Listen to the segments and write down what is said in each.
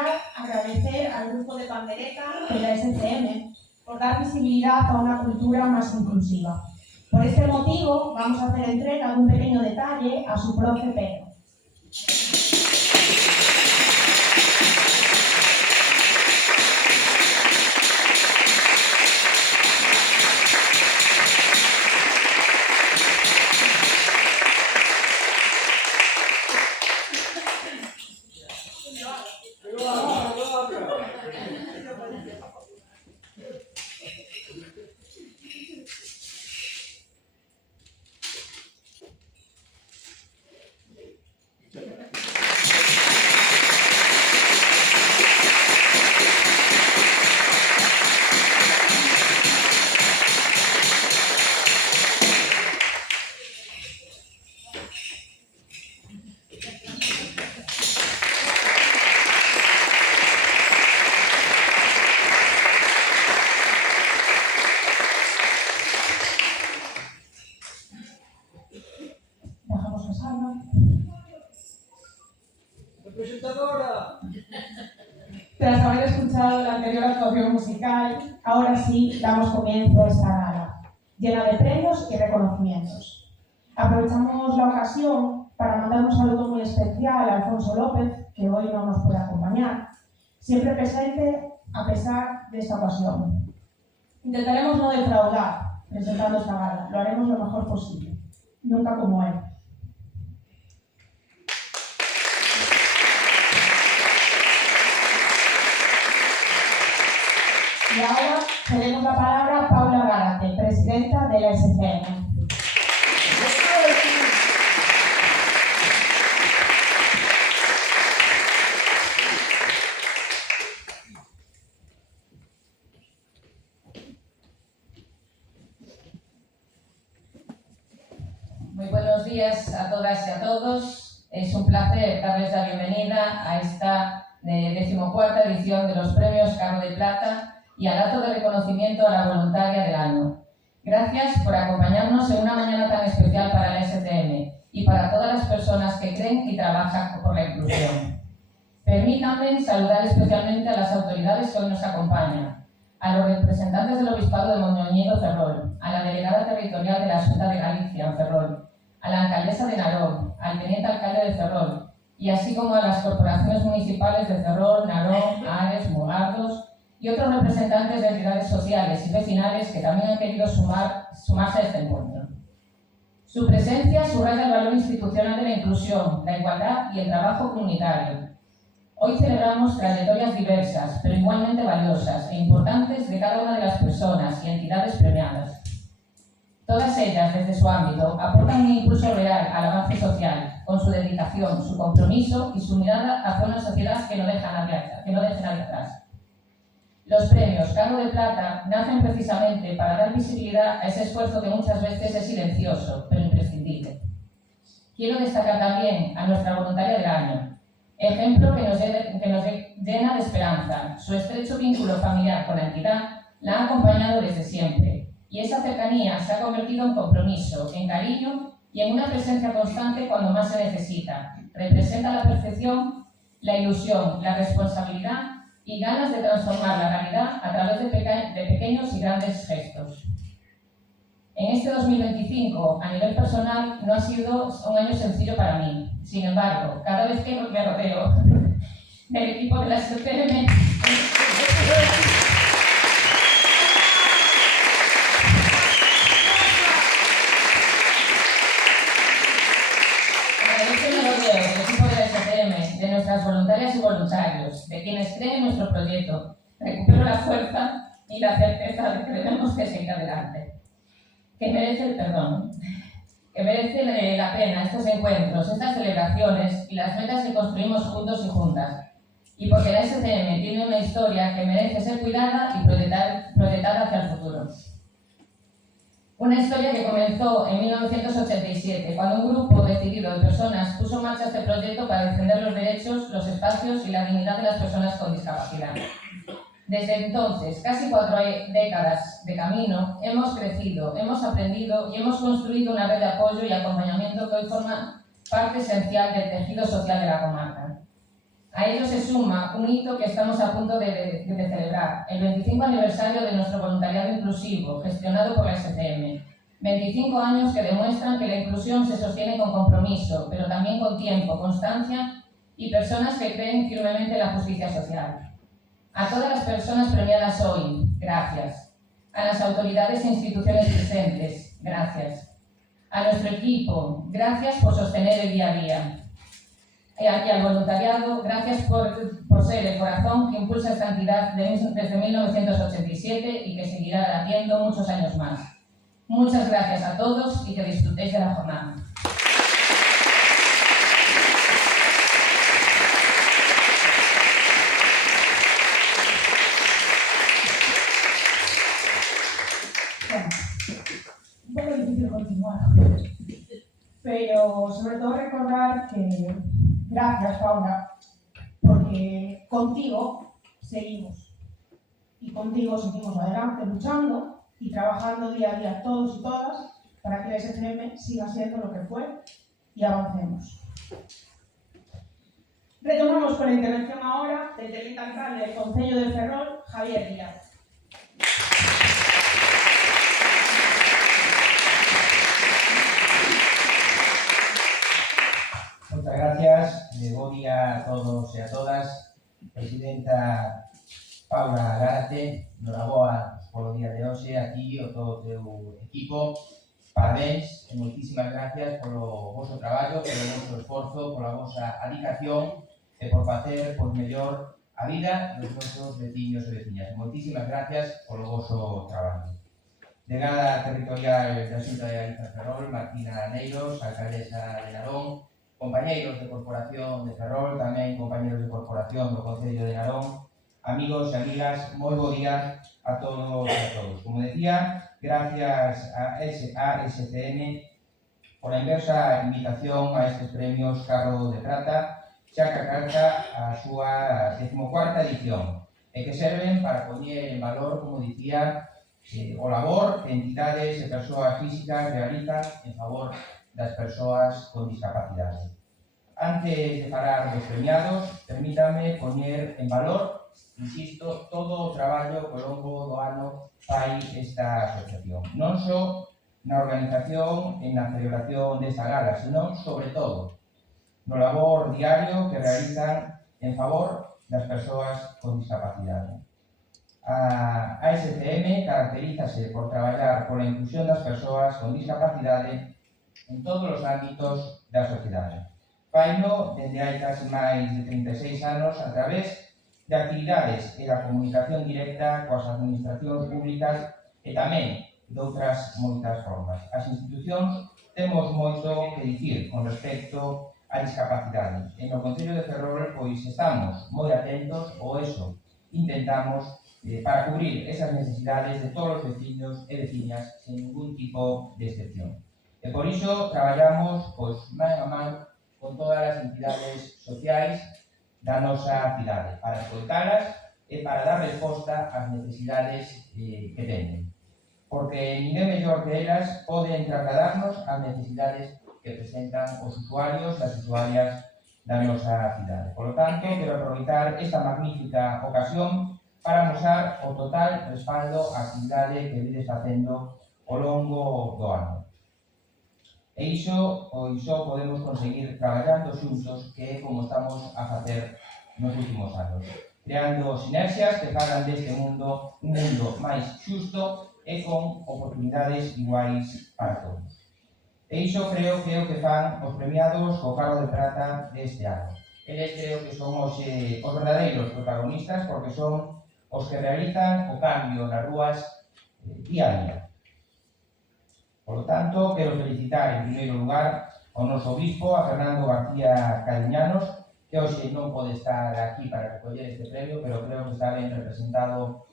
especial agradecer al grupo de pandereta de la SCM por dar visibilidad a una cultura más inclusiva. Por este motivo vamos a hacer entrega de un pequeño detalle a su profe Pedro. Tras haber escuchado la anterior actuación musical, ahora sí damos comienzo a esta gala, llena de premios y reconocimientos. Aprovechamos la ocasión para mandar un saludo muy especial a Alfonso López, que hoy no nos puede acompañar, siempre presente a pesar de esta ocasión. Intentaremos no defraudar presentando esta gala, lo haremos lo mejor posible, nunca como él. Y ahora cedemos la palabra a Paula Gárate, presidenta de la SCM. Muy buenos días a todas y a todos. Es un placer darles la bienvenida a esta 14ª edición de los Premios Carro de Plata y al acto de reconocimiento a la voluntaria del año. Gracias por acompañarnos en una mañana tan especial para la SCM y para todas las personas que creen y trabajan por la inclusión. Permítanme saludar especialmente a las autoridades que hoy nos acompañan, a los representantes del Obispado de Mondoñedo Ferrol, a la delegada territorial de la Xunta de Galicia en Ferrol, a la alcaldesa de Narón, al teniente alcalde de Ferrol, y así como a las corporaciones municipales de Ferrol, Narón, Ares, Mugardos y otros representantes de entidades sociales y vecinales que también han querido sumarse a este encuentro. Su presencia subraya el valor institucional de la inclusión, la igualdad y el trabajo comunitario. Hoy celebramos trayectorias diversas, pero igualmente valiosas e importantes de cada una de las personas y entidades premiadas. Todas ellas, desde su ámbito, aportan un impulso real al avance social, con su dedicación, su compromiso y su mirada hacia una sociedad que no deje nadie atrás. Los premios Carro de Plata nacen precisamente para dar visibilidad a ese esfuerzo que muchas veces es silencioso, pero imprescindible. Quiero destacar también a nuestra voluntaria del año, ejemplo que nos llena de esperanza. Su estrecho vínculo familiar con la entidad la ha acompañado desde siempre, y esa cercanía se ha convertido en compromiso, en cariño y en una presencia constante cuando más se necesita. Representa la perfección, la ilusión, la responsabilidad y ganas de transformar la realidad a través de pequeños y grandes gestos. En este 2025, a nivel personal, no ha sido un año sencillo para mí. Sin embargo, cada vez que me rodeo del equipo de la SCM, de nuestras voluntarias y voluntarios, de quienes creen en nuestro proyecto, recupero la fuerza y la certeza de que debemos que seguir adelante. Que merece el perdón, que merece la pena estos encuentros, estas celebraciones y las metas que construimos juntos y juntas. Y porque la SCM tiene una historia que merece ser cuidada y proyectada hacia el futuro. Una historia que comenzó en 1987, cuando un grupo decidido de personas puso en marcha este proyecto para defender los derechos, los espacios y la dignidad de las personas con discapacidad. Desde entonces, casi 4 décadas de camino, hemos crecido, hemos aprendido y hemos construido una red de apoyo y acompañamiento que hoy forma parte esencial del tejido social de la comarca. A ello se suma un hito que estamos a punto de celebrar, el 25 aniversario de nuestro voluntariado inclusivo, gestionado por la SCM. 25 años que demuestran que la inclusión se sostiene con compromiso, pero también con tiempo, constancia y personas que creen firmemente en la justicia social. A todas las personas premiadas hoy, gracias. A las autoridades e instituciones presentes, gracias. A nuestro equipo, gracias por sostener el día a día. Y al voluntariado, gracias por ser el corazón que impulsa esta entidad desde 1987 y que seguirá latiendo muchos años más. Muchas gracias a todos y que disfrutéis de la jornada. Un poco difícil continuar, pero sobre todo recordar que gracias, Paula, porque contigo seguimos y contigo seguimos adelante luchando y trabajando día a día todos y todas para que la SCM siga siendo lo que fue y avancemos. Retomamos con la intervención ahora del teniente alcalde del Concello de Ferrol, Javier Díaz. Muchas gracias. Bo día a todos e a todas. Presidenta Paula Gárate, noraboa polo día de hoxe, a ti e todo o teu equipo. Parabéns e moitísimas gracias polo vosso traballo, polo vosso esforzo, pola vosa adicación e por facer por mellor a vida dos vosos veciños e veciñas. Moitísimas gracias polo voso traballo. Delegada territorial da Xunta de Galicia de Ferrol, Martina Neiros, alcaldesa de Narón, compañeiros de corporación de Ferrol, tamén compañeiros de corporación do Concello de Narón, amigos e amigas, moi bo día a todos e a todos. Como decía, gracias a SCM por a inversa invitación a estes premios Carro de Plata, xa que acarta a súa 14ª edición e que serven para poñer en valor, como dicía, o labor que entidades e persoas físicas realizan en favor das persoas con discapacidade. Antes de falar dos premiados, permítame poñer en valor, insisto, todo o traballo que ao longo do ano fai esta asociación. Non só na organización e na celebración desta gala, senón, sobre todo, no labor diario que realizan en favor das persoas con discapacidade. A SCM caracterízase por traballar pola inclusión das persoas con discapacidade en todos os ámbitos da sociedade. Faino dende hai casi máis de 36 anos a través de actividades e da comunicación directa coas administracións públicas e tamén de outras moitas formas. As institucións temos moito que dicir con respecto á discapacidade. E no Concello de Ferrol, pois, estamos moi atentos, ou eso intentamos, para cubrir esas necesidades de todos os veciños e veciñas sen ningún tipo de excepción. E por iso traballamos pois, man a man con todas as entidades sociais da nosa cidade, para escoitalas e para dar resposta ás necesidades que teñen. Porque ninguén mellor que elas poden trasladarnos as necesidades que presentan os usuarios e as usuarias da nosa cidade. Por lo tanto, quero aproveitar esta magnífica ocasión para mostrar o total respaldo á actividade que vides facendo ao longo do ano. E iso, pois, só podemos conseguir traballando xuntos, que é como estamos a facer nos últimos anos, creando sinerxias que fagan deste mundo un mundo máis xusto e con oportunidades iguais para todos. E iso creo que é o que fan os premiados co Carro de Plata deste ano. Eles creo que son os verdadeiros protagonistas porque son os que realizan o cambio nas rúas día a día. Por lo tanto, quero felicitar en primeiro lugar ao noso obispo, a Fernando García Cariñanos, que hoxe non pode estar aquí para recoller este premio, pero creo que está ben representado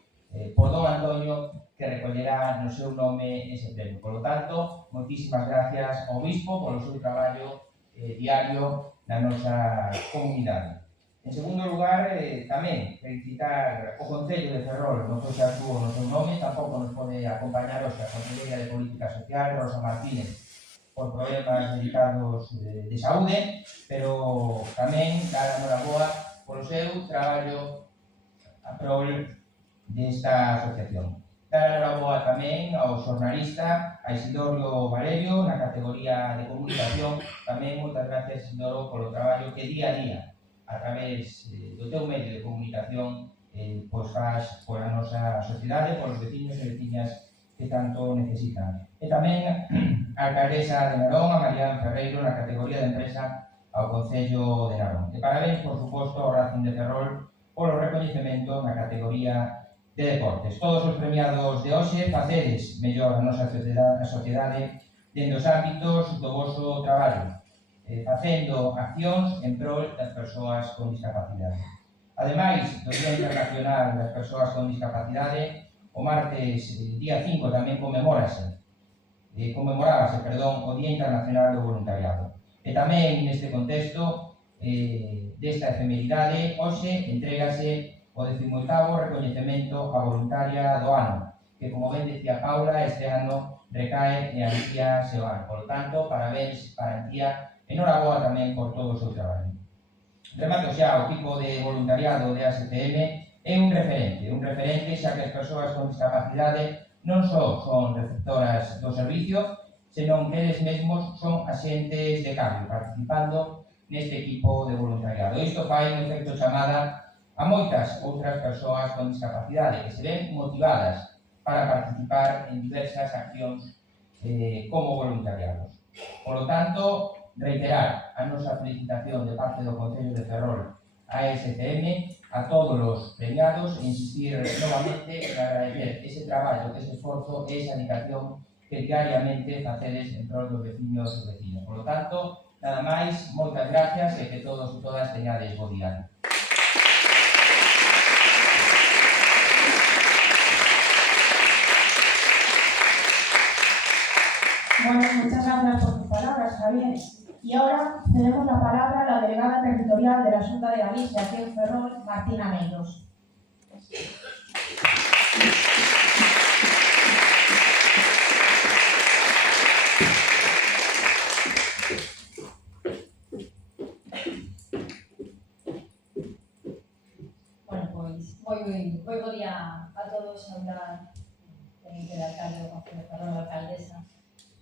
por don Antonio, que recollerá no seu nome ese premio. Por lo tanto, moitísimas gracias ao obispo polo seu traballo diario na nosa comunidade. En segundo lugar, tamén felicitar o Concello de Ferrol, non foi xa tuvo no seu nome, tampouco nos pode acompañar hoxe a Conselleira de Política Social, Rosa Martínez, por problemas dedicados de saúde, pero tamén dar a noraboa polo seu traballo a prol desta asociación. Dar a boa tamén ao xornalista, a Isidoro Valerio, na categoría de comunicación. Tamén moitas gracias, Isidoro, polo traballo que día a día, a través do teu medio de comunicación, pois faz pola nosa sociedade, polos veciños e veciñas que tanto necesitan. E tamén a alcaldesa de Narón, a Marián Ferreiro, na categoría de empresa ao Concello de Narón. E parabéns, por suposto, ao Racing de Ferrol polo recoñecemento na categoría de deportes. Todos os premiados de hoxe facedes mellor a nosa sociedade dende os ámbitos do vosso traballo, facendo accións en prol das persoas con discapacidade. Ademais do Día Internacional das Persoas con Discapacidade, o martes, día 5, tamén comemorábase o Día Internacional do Voluntariado. E tamén neste contexto desta efemeridade, hoxe entrégase o 18º recoñecemento a voluntaria do ano, que, como ben decía Paula, este ano recae en Antía Seoane. Por tanto, parabéns para Antía, enhoraboa tamén por todo o seu traballo. Remato xa, o equipo de voluntariado de ASCM é un referente xa que as persoas con discapacidade non só son receptoras do servicio, senón que eles mesmos son axentes de cambio, participando neste equipo de voluntariado. Isto fai un efecto chamada a moitas outras persoas con discapacidade que se ven motivadas para participar en diversas accións como voluntariados. Por lo tanto, reiterar a nosa felicitación de parte do Concello de Ferrol a SCM, a todos os premiados, e insistir novamente en agradecer ese traballo, ese esforzo e esa dedicación que diariamente facedes en prol dos veciños e vecinas. Por lo tanto, nada máis, moitas gracias e que todos e todas teñades bo día. Bueno, muchas gracias por tus palabras, Javier. Y ahora cedemos la palabra a la delegada territorial de la Xunta de Galicia aquí en Ferrol, Martina Meiros. Bueno, pois, moi bo día a todos, saudar de alcalde do Concello de Ferrol, a alcaldesa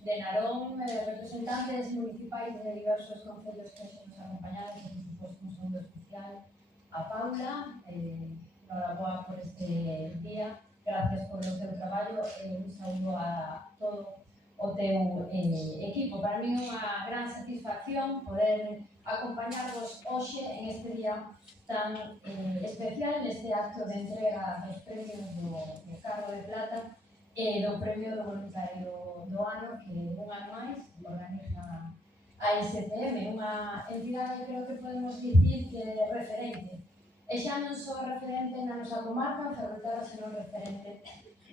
de Narón, representantes municipais de diversos concellos que nos acompañaron, e, por suposto, un saúdo especial a Paula, enhoraboa por este día, gracias por o teu traballo, un saúdo a todo o teu equipo. Para mí é unha gran satisfacción poder acompañarvos hoxe en este día tan especial, neste acto de entrega dos premios do Carro de Plata e do Premio do Voluntario do Ano, que un ano máis organiza a SCM, unha entidade, creo que podemos dicir que é referente. E xa non só referente na nosa comarca, en Ferrolterra, senón referente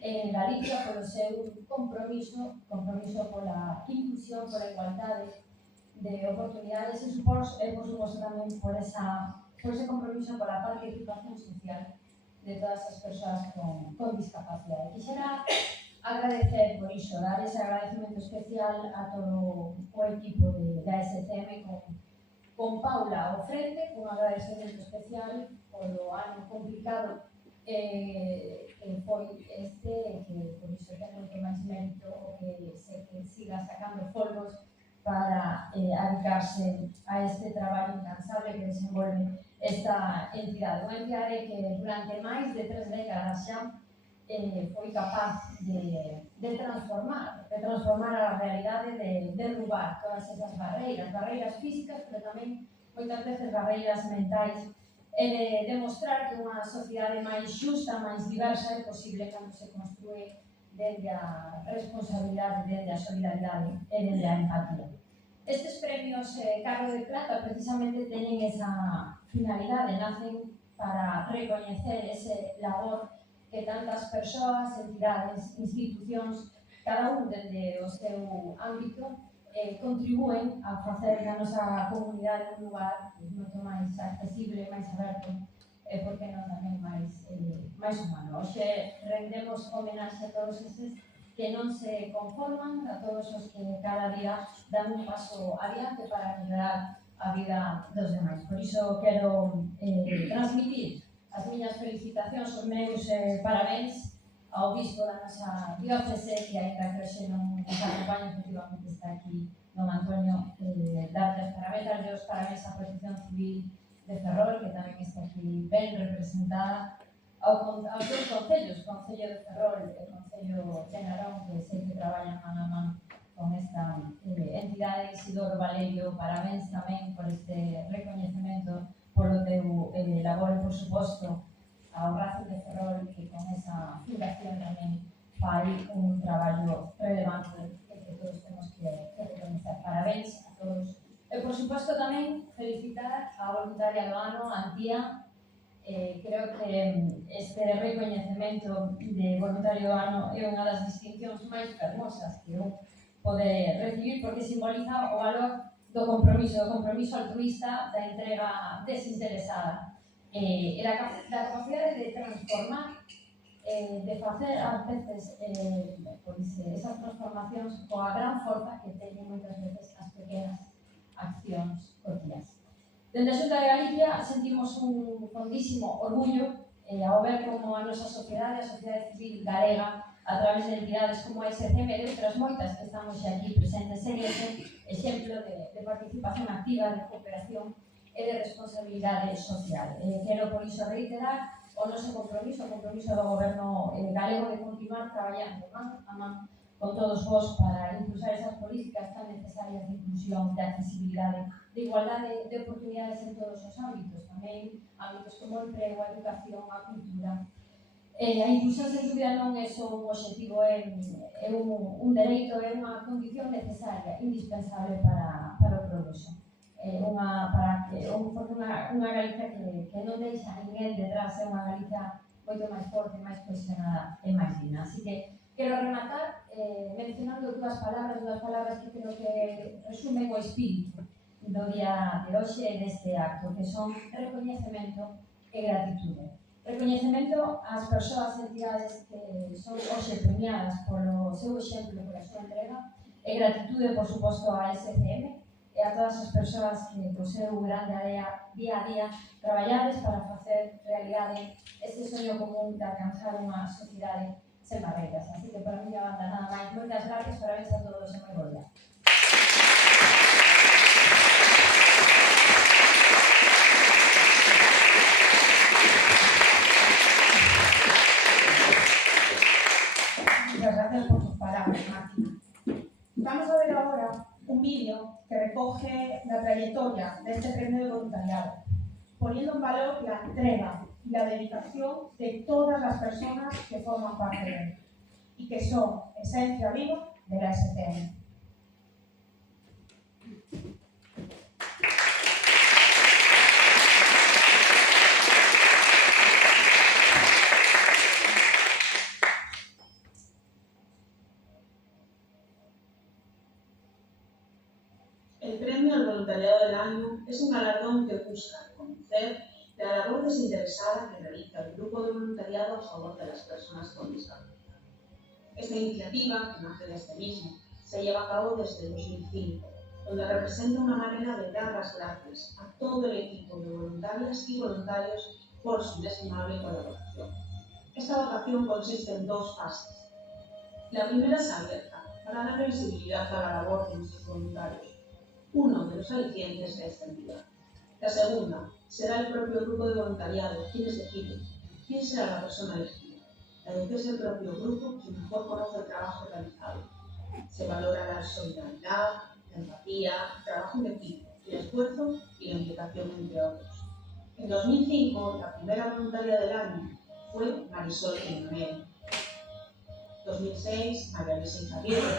en Galicia polo seu compromiso pola inclusión, pola igualdade de oportunidades e, por suposto, tamén por ese compromiso pola participación social de todas as persoas con discapacidade. Quixera agradecer por iso, dar ese agradecemento especial a todo o equipo da SCM con Paula ao frente, un agradecemento especial polo ano complicado que foi este, que por iso ten moito máis mérito o que siga sacando folgos para adicarse a este traballo incansable que desenvolve esta entidade. Unha entidade que durante máis de 3 décadas xa foi capaz de transformar a realidade, de derrubar todas esas barreiras físicas, pero tamén moitas veces barreiras mentais, e de demostrar que unha sociedade máis xusta, máis diversa é posible cando se construe dende a responsabilidade, dende a solidaridade e dende a empatía. Estes premios Carro de Plata precisamente teñen esa finalidade, nacen para recoñecer ese labor que tantas persoas, entidades, institucións, cada un dende o seu ámbito, contribúen a facer da nosa comunidade un lugar moito máis accesible, máis aberto, e, por que non, tamén máis humano. Hoxe rendemos homenaxe a todos estes que non se conforman, a todos os que cada día dan un paso adiante para mellorar a a vida dos demais. Por iso quero transmitir as miñas felicitacións, os meus parabéns ao bispo da nosa diócese, que ainda que hoxe non nos acompaña, efectivamente está aquí don Antonio, darles parabéns á Protección Civil de Ferrol, que tamén está aquí ben representada, aos seus concellos, Concello de Ferrol e Concello de Narón, que sei que traballan man a man con esta entidade. Isidoro Valerio, parabéns tamén por este recoñecemento polo teu labor, e por suposto ao Racing de Ferrol, que con esa fundación tamén fai un traballo relevante que todos temos que recoñecer. Parabéns a todos. E por suposto tamén felicitar a voluntaria do ano, a Antía. Creo que este recoñecemento de voluntario do ano é unha das distincións máis fermosas que un pode recibir, porque simboliza o valor do compromiso altruista, da entrega desinteresada, e da capacidade de transformar, de facer ás veces esas transformacións coa gran forza que teñen moitas veces as pequenas accións cotiás. Dende a Xunta de Galicia sentimos un fondísimo orgullo ao ver como a nosa sociedade, a sociedade civil galega, a través de entidades como a SCM e de outras moitas que estamos aquí presentes, sería ese exemplo de participación activa, de cooperación e de responsabilidade social. Quero, por iso, reiterar o noso compromiso, o compromiso do Goberno galego de continuar traballando man a man con todos vos para impulsar esas políticas tan necesarias de inclusión, de accesibilidade, de igualdade de oportunidades en todos os ámbitos, tamén ámbitos como o emprego, a educación, a cultura. A inclusión, sen dúbida, non é só un objetivo, é un dereito, é unha condición necesaria, indispensable para o progreso. Unha Galicia que non deixa a ninguén detrás, é unha Galicia moito máis forte, máis cohesionada e máis digna. Así que quero rematar mencionando dúas palabras que creo que resumen o espírito do día de hoxe e deste acto, que son recoñecemento e gratitude. Recoñecemento ás persoas e entidades que son hoxe premiadas polo seu exemplo e pola súa entrega, e gratitude, por suposto, a SCM e a todas as persoas que, co seu grande área día a día, traballades para facer realidade este soño común de alcanzar unha sociedade sen barreiras. Así que, para mí, a banda, nada máis. Moitas gracias, parabéns a todos e moi bo día. Muchas gracias por tus palabras, Máquina. Vamos a ver ahora un vídeo que recoge la trayectoria de este premio de voluntariado, poniendo en valor la entrega y la dedicación de todas las personas que forman parte de él y que son esencia viva de la SCM. El Premio al Voluntariado del Año es un galardón que busca reconocer la labor desinteresada que realiza el grupo de voluntariado a favor de las personas con discapacidad. Esta iniciativa, que nace de este mismo, se lleva a cabo desde 2005, donde representa una manera de dar las gracias a todo el equipo de voluntarias y voluntarios por su inestimable colaboración. Esta votación consiste en dos fases. La primera es abierta, para dar visibilidad a la labor de nuestros voluntarios, uno de los alicientes de esta entidad. La segunda será el propio grupo de voluntariado quienes deciden quién será la persona elegida, dado que es el propio grupo quien mejor conoce el trabajo realizado. Se valora la solidaridad, la empatía, el trabajo en equipo, el esfuerzo y la implicación entre otros. En 2005, la primera voluntaria del año fue Marisol Quiñonero. 2006, María Luisa Izaguirre.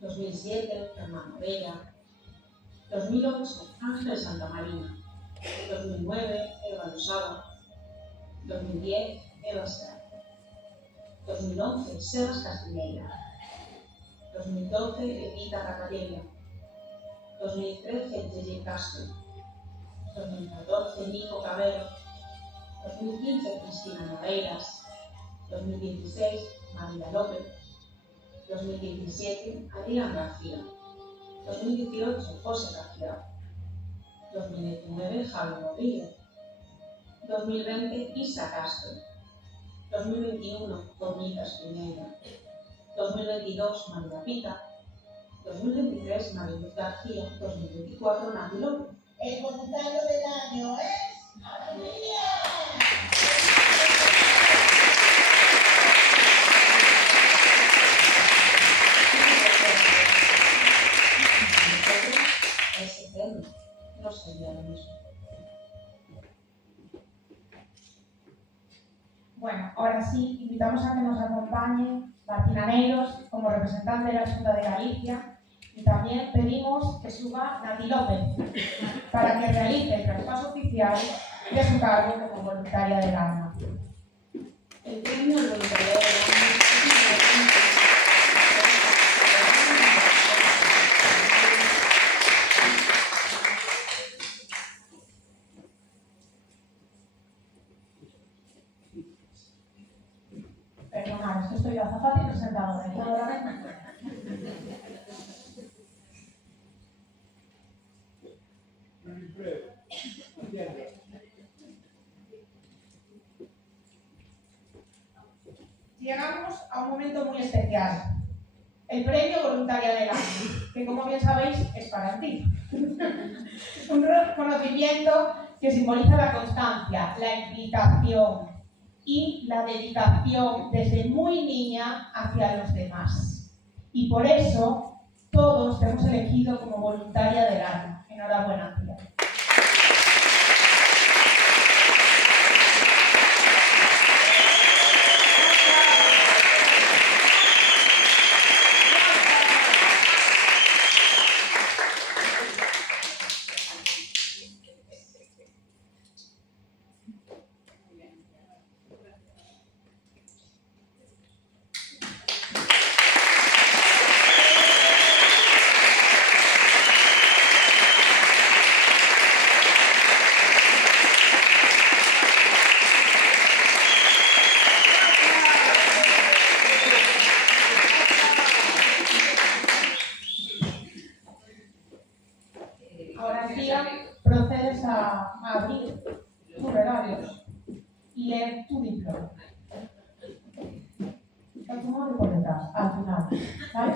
2007, Fernando Bella. 2008, Ángel Santamarina. 2009, Eva Losada. 2010, Eva Serra. 2011, Sebas Castiñeira. 2012, Evita Racadella. 2013, Yeye Castro. 2014, Nico Cabero. 2015, Cristina Nogueiras. 2016, María López. 2017, Adrián García. 2018, José García. 2019, Javi Rodríguez. 2020, Isa Castro. 2021, Dormitas Piñeira. 2022, María Pita. 2023, Mariluz García. 2024, Nati López. El voluntario del año es María. Ese premio no sería lo mismo. Bueno, ahora sí, invitamos a que nos acompañe Martina Neiros como representante de la Xunta de Galicia y también pedimos que suba Nati López para que realice el traspaso oficial de su cargo como voluntaria del año. El premio al voluntariado del año es una herramienta. Perdonad, es que estoy azafata y presentadora. ¿Y ahora ven? Llegamos a un momento muy especial. El premio Voluntaria del Año, que como bien sabéis es para ti. Un reconocimiento que simboliza la constancia, la implicación y la dedicación desde muy niña hacia los demás. Y por eso todos te hemos elegido como voluntaria del año. Enhorabuena, tía. Ahora, tía, procedes a abrir tus regalos y leer tu diploma. Está tu nombre por detrás, al final, ¿vale?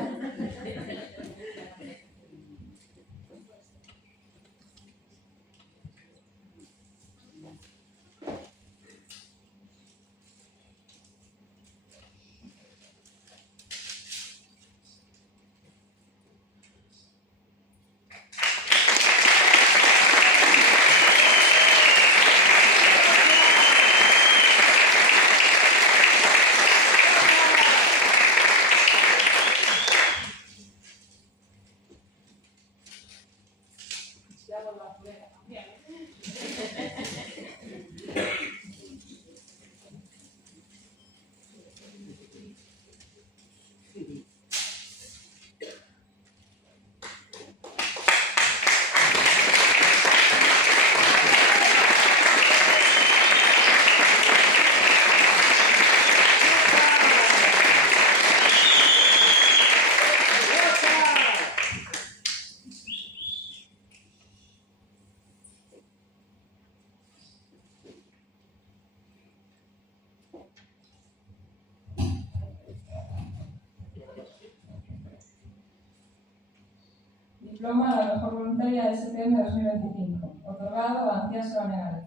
Diploma a la mejor voluntaria de septiembre de 2025, otorgado a Antía Solane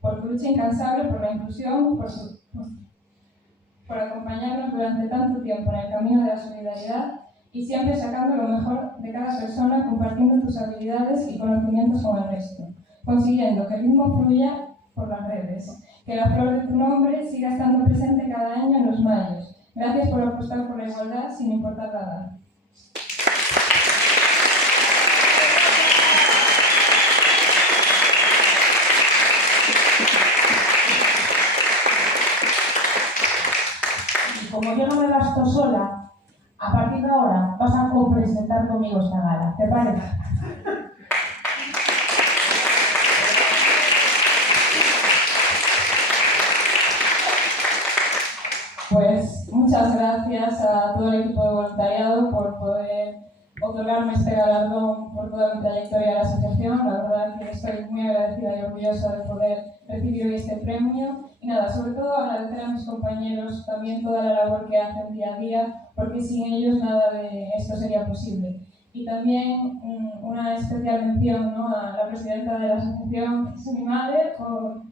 por tu lucha incansable por la inclusión, por acompañarnos durante tanto tiempo en el camino de la solidaridad y siempre sacando lo mejor de cada persona, compartiendo tus habilidades y conocimientos con el resto, consiguiendo que el ritmo fluya por las redes, que la flor de tu nombre siga estando presente cada año en los mayos. Gracias por apostar por la igualdad sin importar la edad. Como yo no me gasto sola, a partir de ahora vas a co-presentar conmigo esta gala. ¿Te parece? Pues muchas gracias a todo el equipo de voluntariado por poder otorgarme este galardón por toda mi trayectoria de la asociación. La verdad que estoy muy agradecida y orgullosa de poder recibir hoy este premio. Y nada, sobre todo agradecer a mis compañeros también toda la labor que hacen día a día, porque sin ellos nada de esto sería posible. Y también una especial mención, ¿no?, a la presidenta de la asociación, que es mi madre, por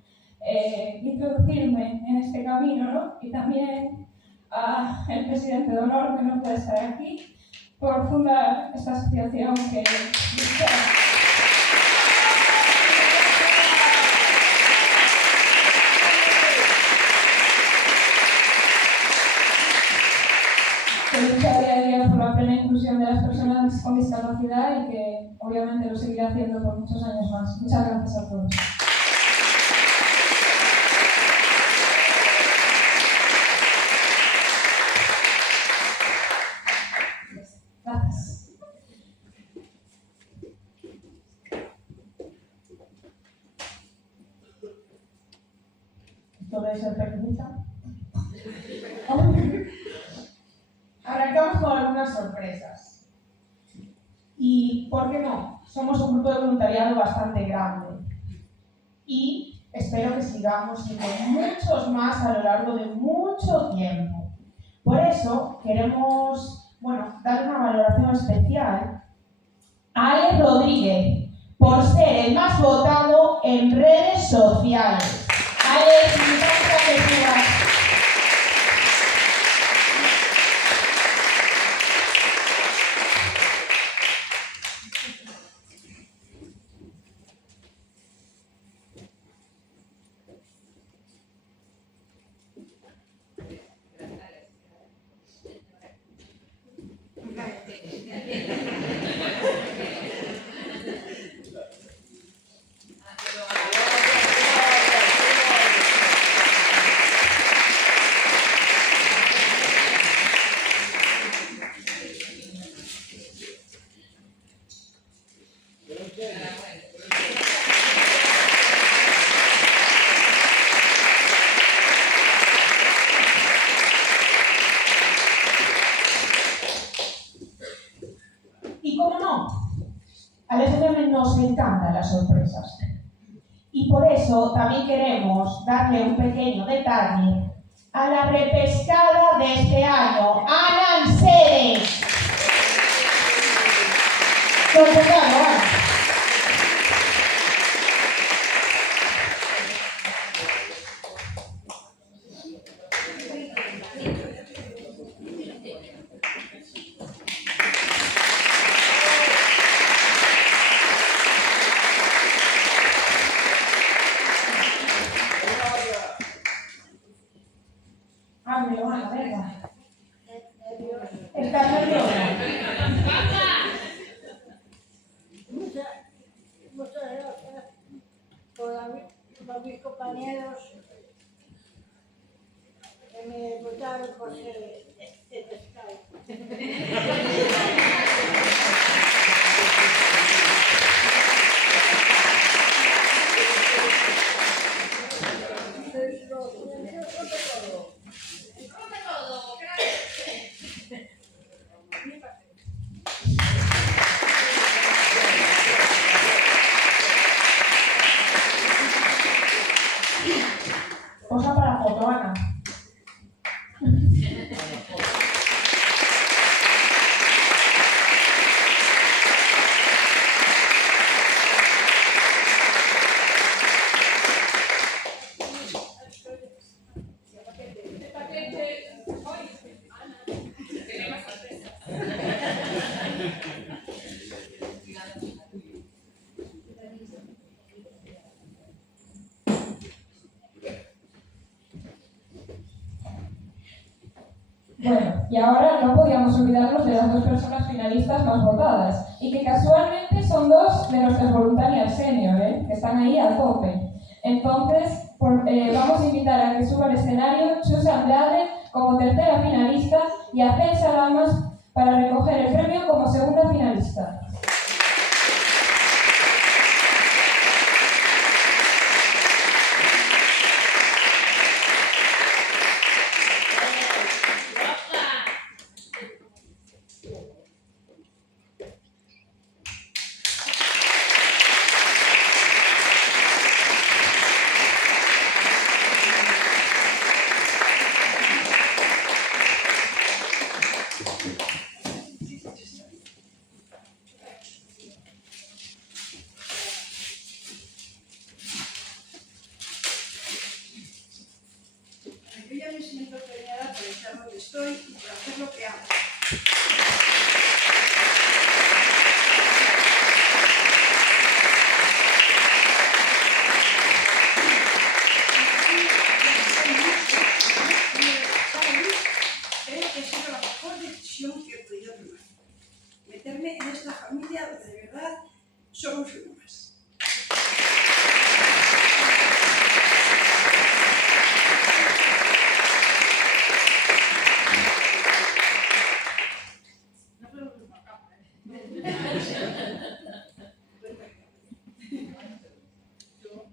introducirme en este camino, ¿no? Y también al presidente de honor, que no puede estar aquí, por fundar esta asociación que lucha día a día por la plena inclusión de las personas con discapacidad y que obviamente lo seguirá haciendo por muchos años más. Muchas gracias a todos. Gracias. ¿Todo eso es pequeñita? Arrancamos con algunas sorpresas. Y, ¿por qué no? Somos un grupo de voluntariado bastante grande. Y espero que sigamos siendo muchos más a lo largo de mucho tiempo. Por eso queremos, dar una valoración especial a Ale Rodríguez por ser el más votado en redes sociales. Ale, me encanta que sigas. Y cómo no, a la FM nos encantan las sorpresas. Y por eso también queremos darle un pequeño detalle a la repescada de este año, Alan Ceres. Concejalo, Ana. Ábrelo, Ana, venga. ¿Estás nerviosa? Muchas gracias por mis compañeros que me votaron por ser fiscal. Cosa para foto, Ana. Bueno, y ahora no podíamos olvidarnos de las dos personas finalistas más votadas, y que casualmente son dos de nuestras voluntarias senior, que están ahí a tope. Entonces, vamos a invitar a que suba al escenario Chus Andrade como tercera finalista y a César Almas para recoger el premio como segunda finalista. me siento premiada por estar donde estoy y por hacer lo que amo. Creo que ha sido la mejor decisión que he podido tomar. Meterme en esta familia donde de verdad somos uno más. Yo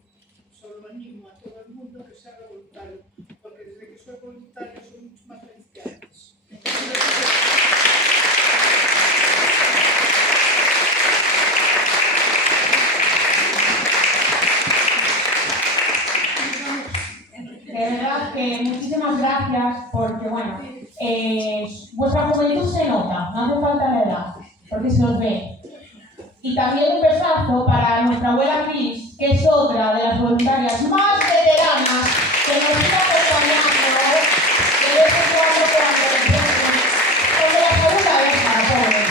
solo animo a todo el mundo que se haga voluntario, porque desde que soy voluntario soy mucho más feliz que antes. De verdad que muchísimas gracias porque, bueno, vuestra juventud se nota, no hace falta la edad, porque se os ve. Y también un besazo para nuestra abuela Cris, que es otra de las voluntarias más veteranas que nos sigue acompañando de vez en cuando le preguntan, donde la segunda vez para pobre.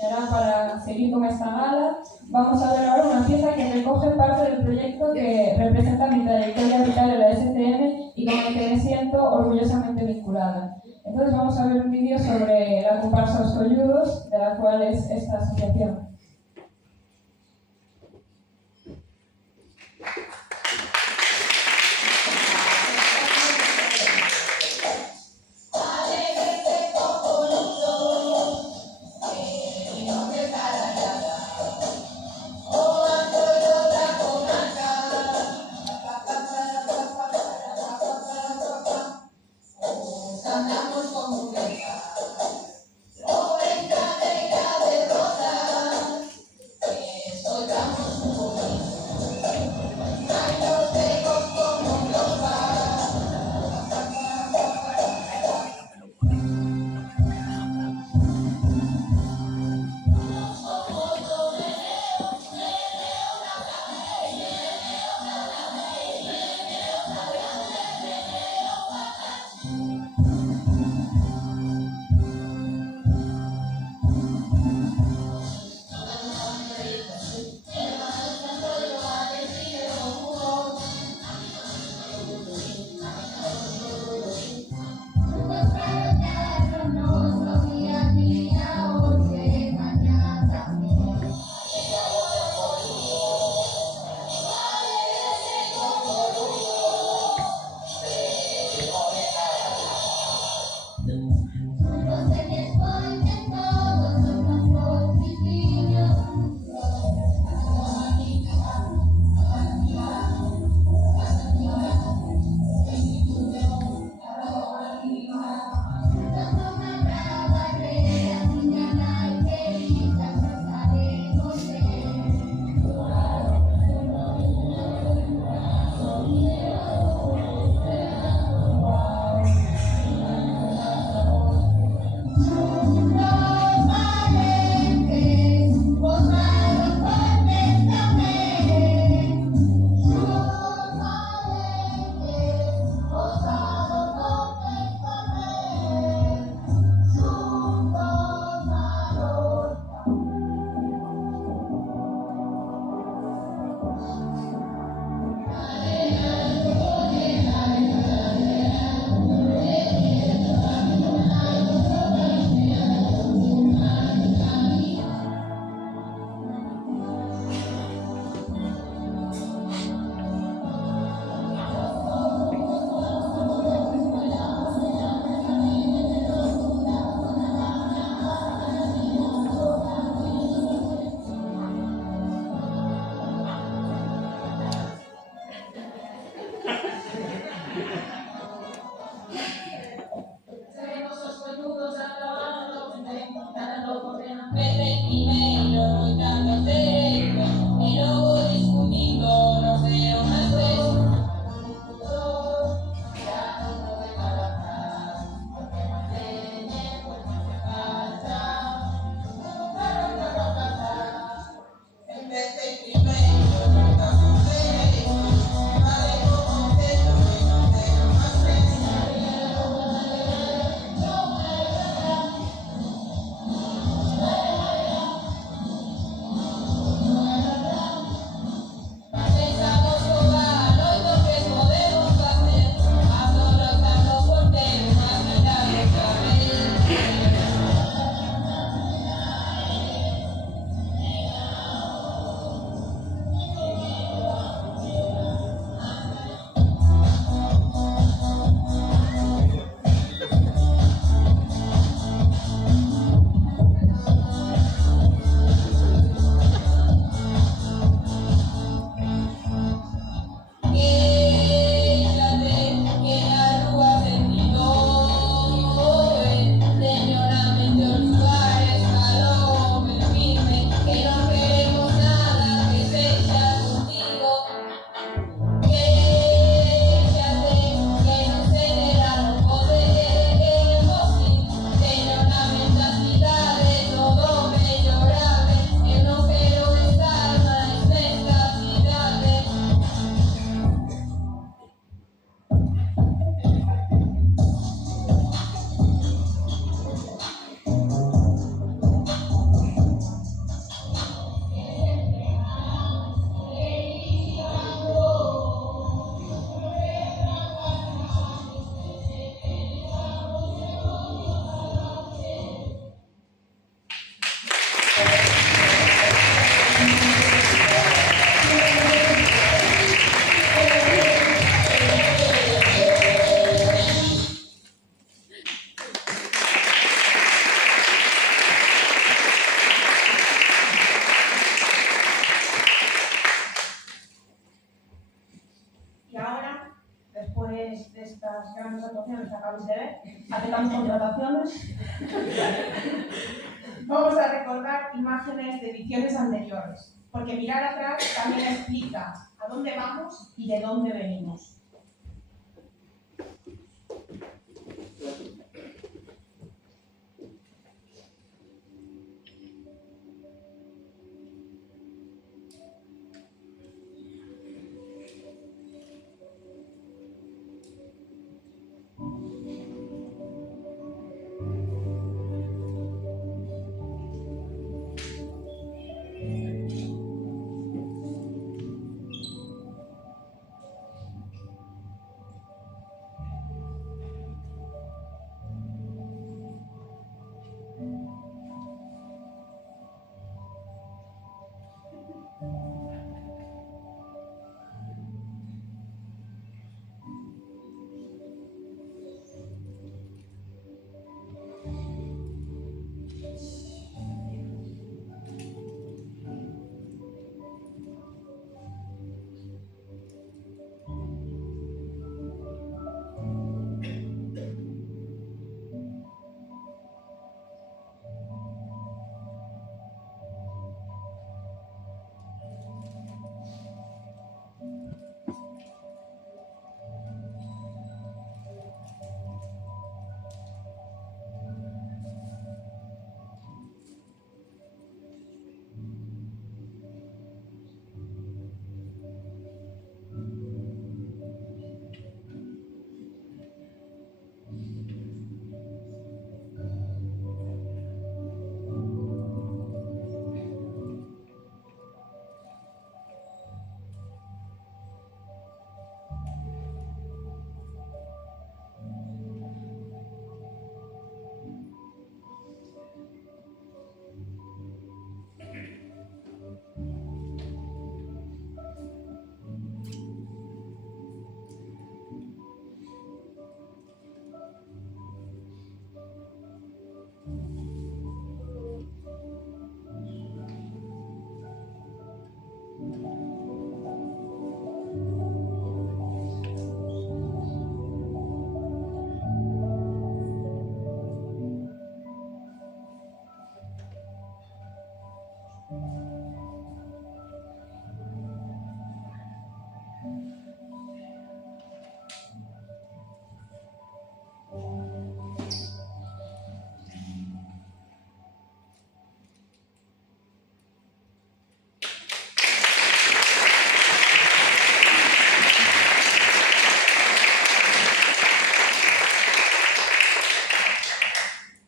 Y ahora, para seguir con esta gala, vamos a ver ahora una pieza que recoge parte del proyecto que representa mi trayectoria vital en la STM y con el que me siento orgullosamente vinculada. Entonces vamos a ver un vídeo sobre la comparsa Os Colludos, de la cual es esta asociación. Andamos con mujer, sobre cadera de rosa. través de estas grandes actuaciones que acabáis de ver, aceptamos contrataciones. Vamos a recordar imágenes de ediciones anteriores, porque mirar atrás también explica a dónde vamos y de dónde venimos.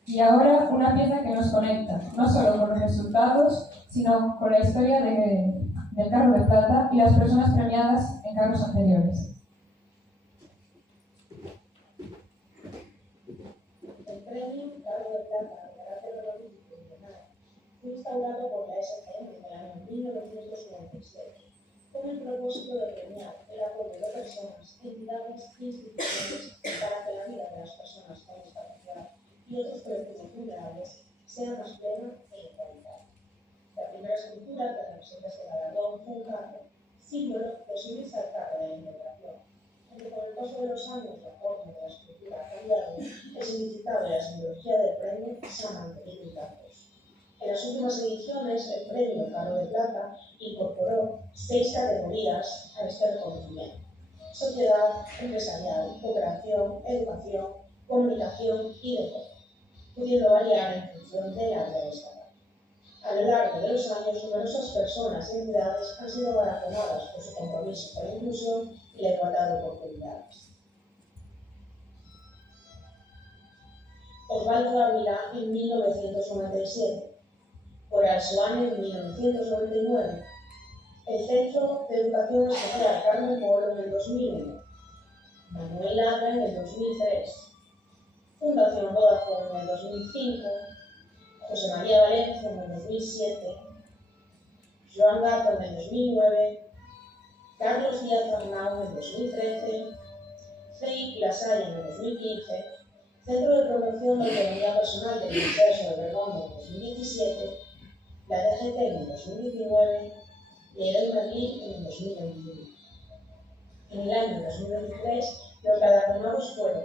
Y ahora una pieza que nos conecta, no solo con los resultados, sino con la historia del Carro de Plata y las personas premiadas en cargos anteriores. El premio Carro de Plata de carácter honorífico y bienal fue instaurado por la SGM en el año 1996 con el propósito de premiar el apoyo de personas, entidades e instituciones para que la vida de las personas con discapacidad y otros colectivos vulnerables sea más plena e igualitaria. La primera escultura que representa este galardón fue un carro, símbolo de subirse al carro de la integración, aunque con el paso de los años la forma de la escultura ha cambiado, el significado y la simbología del premio se han mantenido intactos. En las últimas ediciones, el premio Carro de Plata incorporó 6 categorías a este reconocimiento: sociedad, empresarial, cooperación, educación, comunicación y deporte, pudiendo variar en función del área de destacar. A lo largo de los años, numerosas personas y entidades han sido galardonadas por su compromiso con la inclusión y la igualdad de oportunidades. Osvaldo Ávila en 1997, Coral Soane en 1999, el Centro de Educación Especial Carmen Polo en el 2001, Manuel Ladra en el 2003, Fundación Vodafone en el 2005, José María Valencia en el 2007, Joan Gato en el 2009, Carlos Díaz Arnau en el 2013, CEIP La Salle en el 2015, Centro de Promoción de Autonomía Personal del Ministerio de Bergondo en el 2017, la DGT en el 2019 y el Madrid en el 2021. En el año 2023, Los galardonados fueron: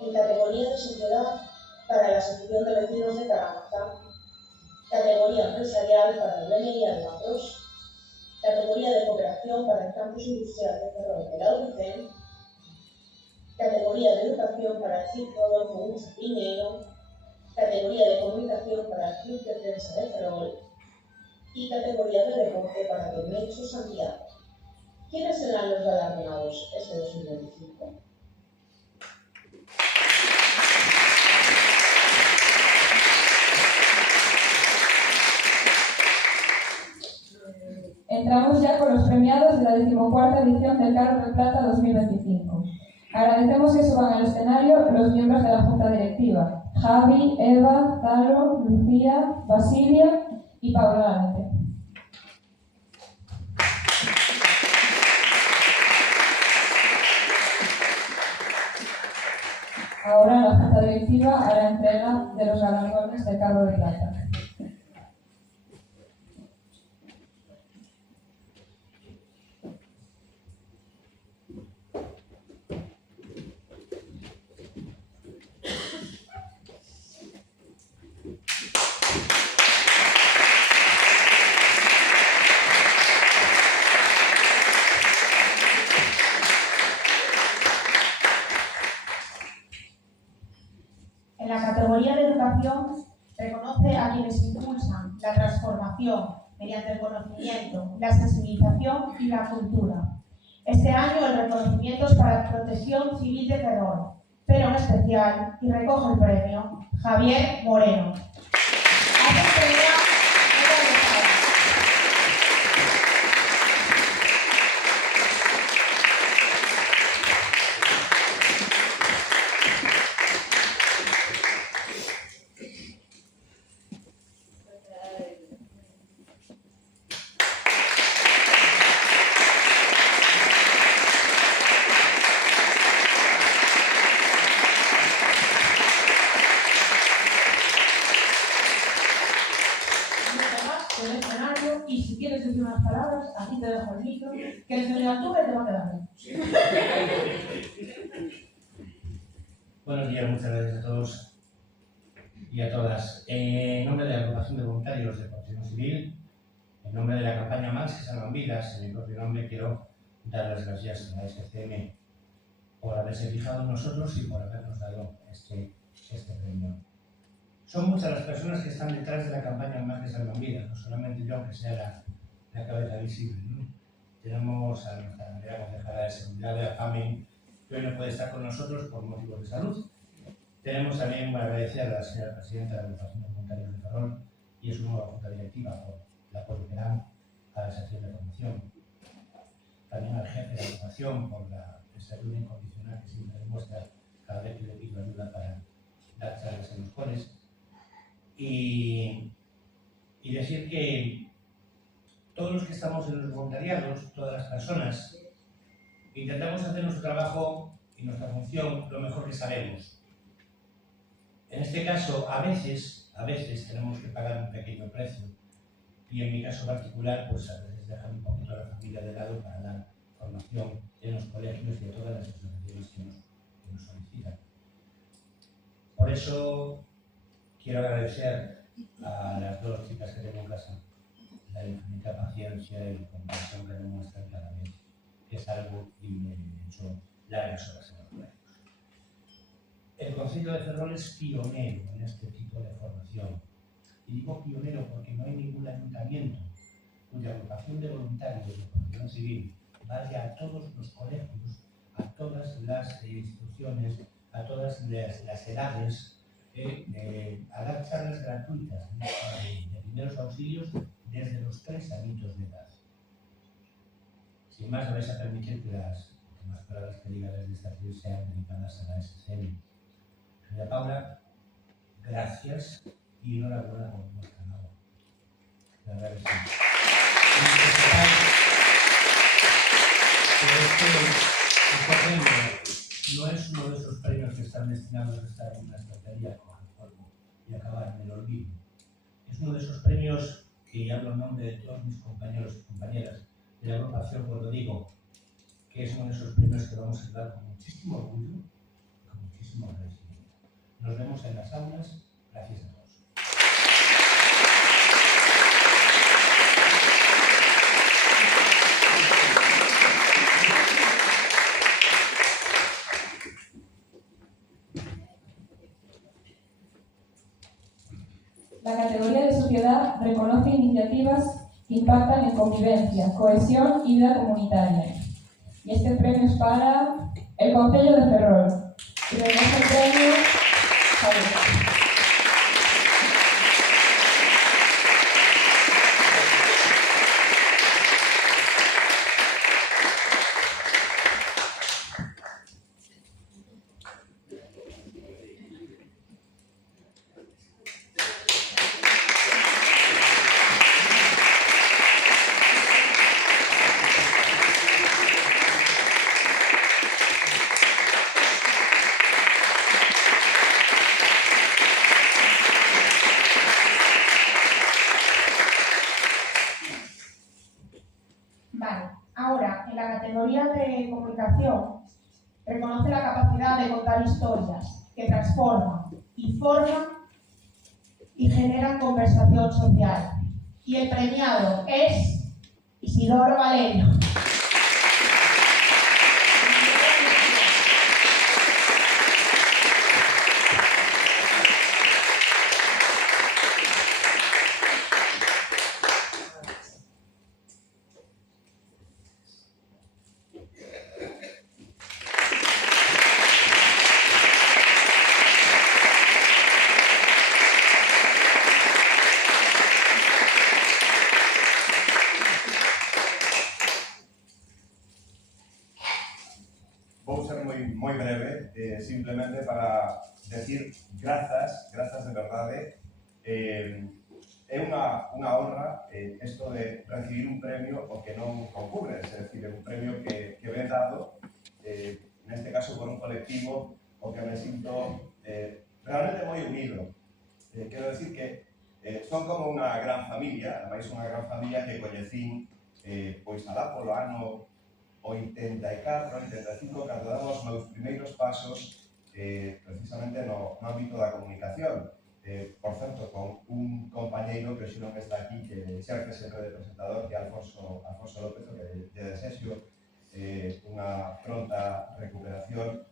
en categoría de sociedad para la Asociación de Vecinos de Caramazán, categoría empresarial para el BNI Albatros, categoría de cooperación para el Campus Industrial de Ferrol de la UDCEN, categoría de educación para el CIC Rodolfo Mucha Piñeiro, categoría de comunicación para el Club de Prensa de Ferrol y categoría de deporte para el Nexo Santiago. ¿Quiénes serán los galardonados este 2025? Entramos ya con los premiados de la 14ª edición del Carro de Plata 2025. Agradecemos que suban al escenario los miembros de la Junta Directiva: Javi, Eva, Zalo, Lucía, Basilia y Paula Gante. Ahora la Junta Directiva hará entrega de los galardones del Carro de Plata. En la categoría de educación, reconoce a quienes impulsan la transformación mediante el conocimiento, la sensibilización y la cultura. Este año el reconocimiento es para Protección Civil de Ferrol, pero en especial, y recoge el premio, Javier Moreno. El escenario, y si quieres decir unas palabras, aquí te dejo el micro, que el señor Altuve te va a quedar bien. Buenos días, muchas gracias a todos y a todas. En nombre de la Agrupación de Voluntarios de Protección Civil, en nombre de la campaña Más que Salvan Vidas, en mi propio nombre quiero dar las gracias a la SCM por haberse fijado en nosotros y por habernos dado este premio. Son muchas las personas que están detrás de la campaña Más que Salvan Vidas, no solamente yo, aunque sea la cabeza visible, ¿no? Tenemos a nuestra primera concejala de Seguridad, de la FAME, que hoy no puede estar con nosotros por motivos de salud. Tenemos también para agradecer a la señora presidenta de la Agrupación de Voluntarios de Ferrol y a su nueva junta directiva por el apoyo que dan a la sección de formación. También al jefe de la agrupación por esa ayuda incondicional que siempre demuestra cada vez que le pido ayuda para dar charlas en los coles. Y decir que todos los que estamos en los voluntariados, todas las personas, intentamos hacer nuestro trabajo y nuestra función lo mejor que sabemos. En este caso, a veces tenemos que pagar un pequeño precio. Y en mi caso particular, pues a veces dejar un poquito a la familia de lado para dar formación en los colegios y a todas las asociaciones que nos solicitan. Por eso quiero agradecer a las dos chicas que tengo en casa la infinita paciencia y comprensión que demuestran cada vez que salgo y me he hecho largas horas en los colegios. El Concello de Ferrol es pionero en este tipo de formación. Y digo pionero porque no hay ningún ayuntamiento cuya agrupación de voluntarios de protección civil vaya a todos los colegios, a todas las instituciones, a todas las edades, a dar charlas gratuitas de primeros auxilios desde los 3 añitos de edad. Sin más, vais a permitir que las últimas palabras que diga desde esta acción sean dedicadas a la SCM. Señora Paula, gracias y enhorabuena por vuestra labor. La verdad que sí. Este premio no es uno de esos premios que están destinados a estar en una estantería con el polvo y acabar en el olvido. Es uno de esos premios que hablo en nombre de todos mis compañeros y compañeras de la agrupación cuando digo que que son esos premios que vamos a dar con muchísimo orgullo y con muchísimo agradecimiento. Nos vemos en las aulas. Gracias a todos. La categoría de sociedad reconoce iniciativas que impactan en convivencia, cohesión y vida comunitaria. Y este premio es para el Concello de Ferrol. Y reconoce el premio Javier. Vale, ahora en la categoría de comunicación reconoce la capacidad de contar historias que transforman, informan y generan conversación social. Y el premiado es Isidoro Valerio. Vou ser moi breve, simplemente para decir grazas de verdade. É unha honra isto de recibir un premio o que non concurres, é dicir, é un premio que ven dado, neste caso por un colectivo o que me sinto realmente moi unido. Quero decir que son como unha gran familia, ademais unha gran familia que coñecín pois alá polo ano 84, 85, cando damos os meus primeiros pasos precisamente no ámbito da comunicación. Por certo, con un compañeiro que hoxe non está aquí, que xerce sempre de presentador, que é Alfonso López, que lle desexo unha pronta recuperación.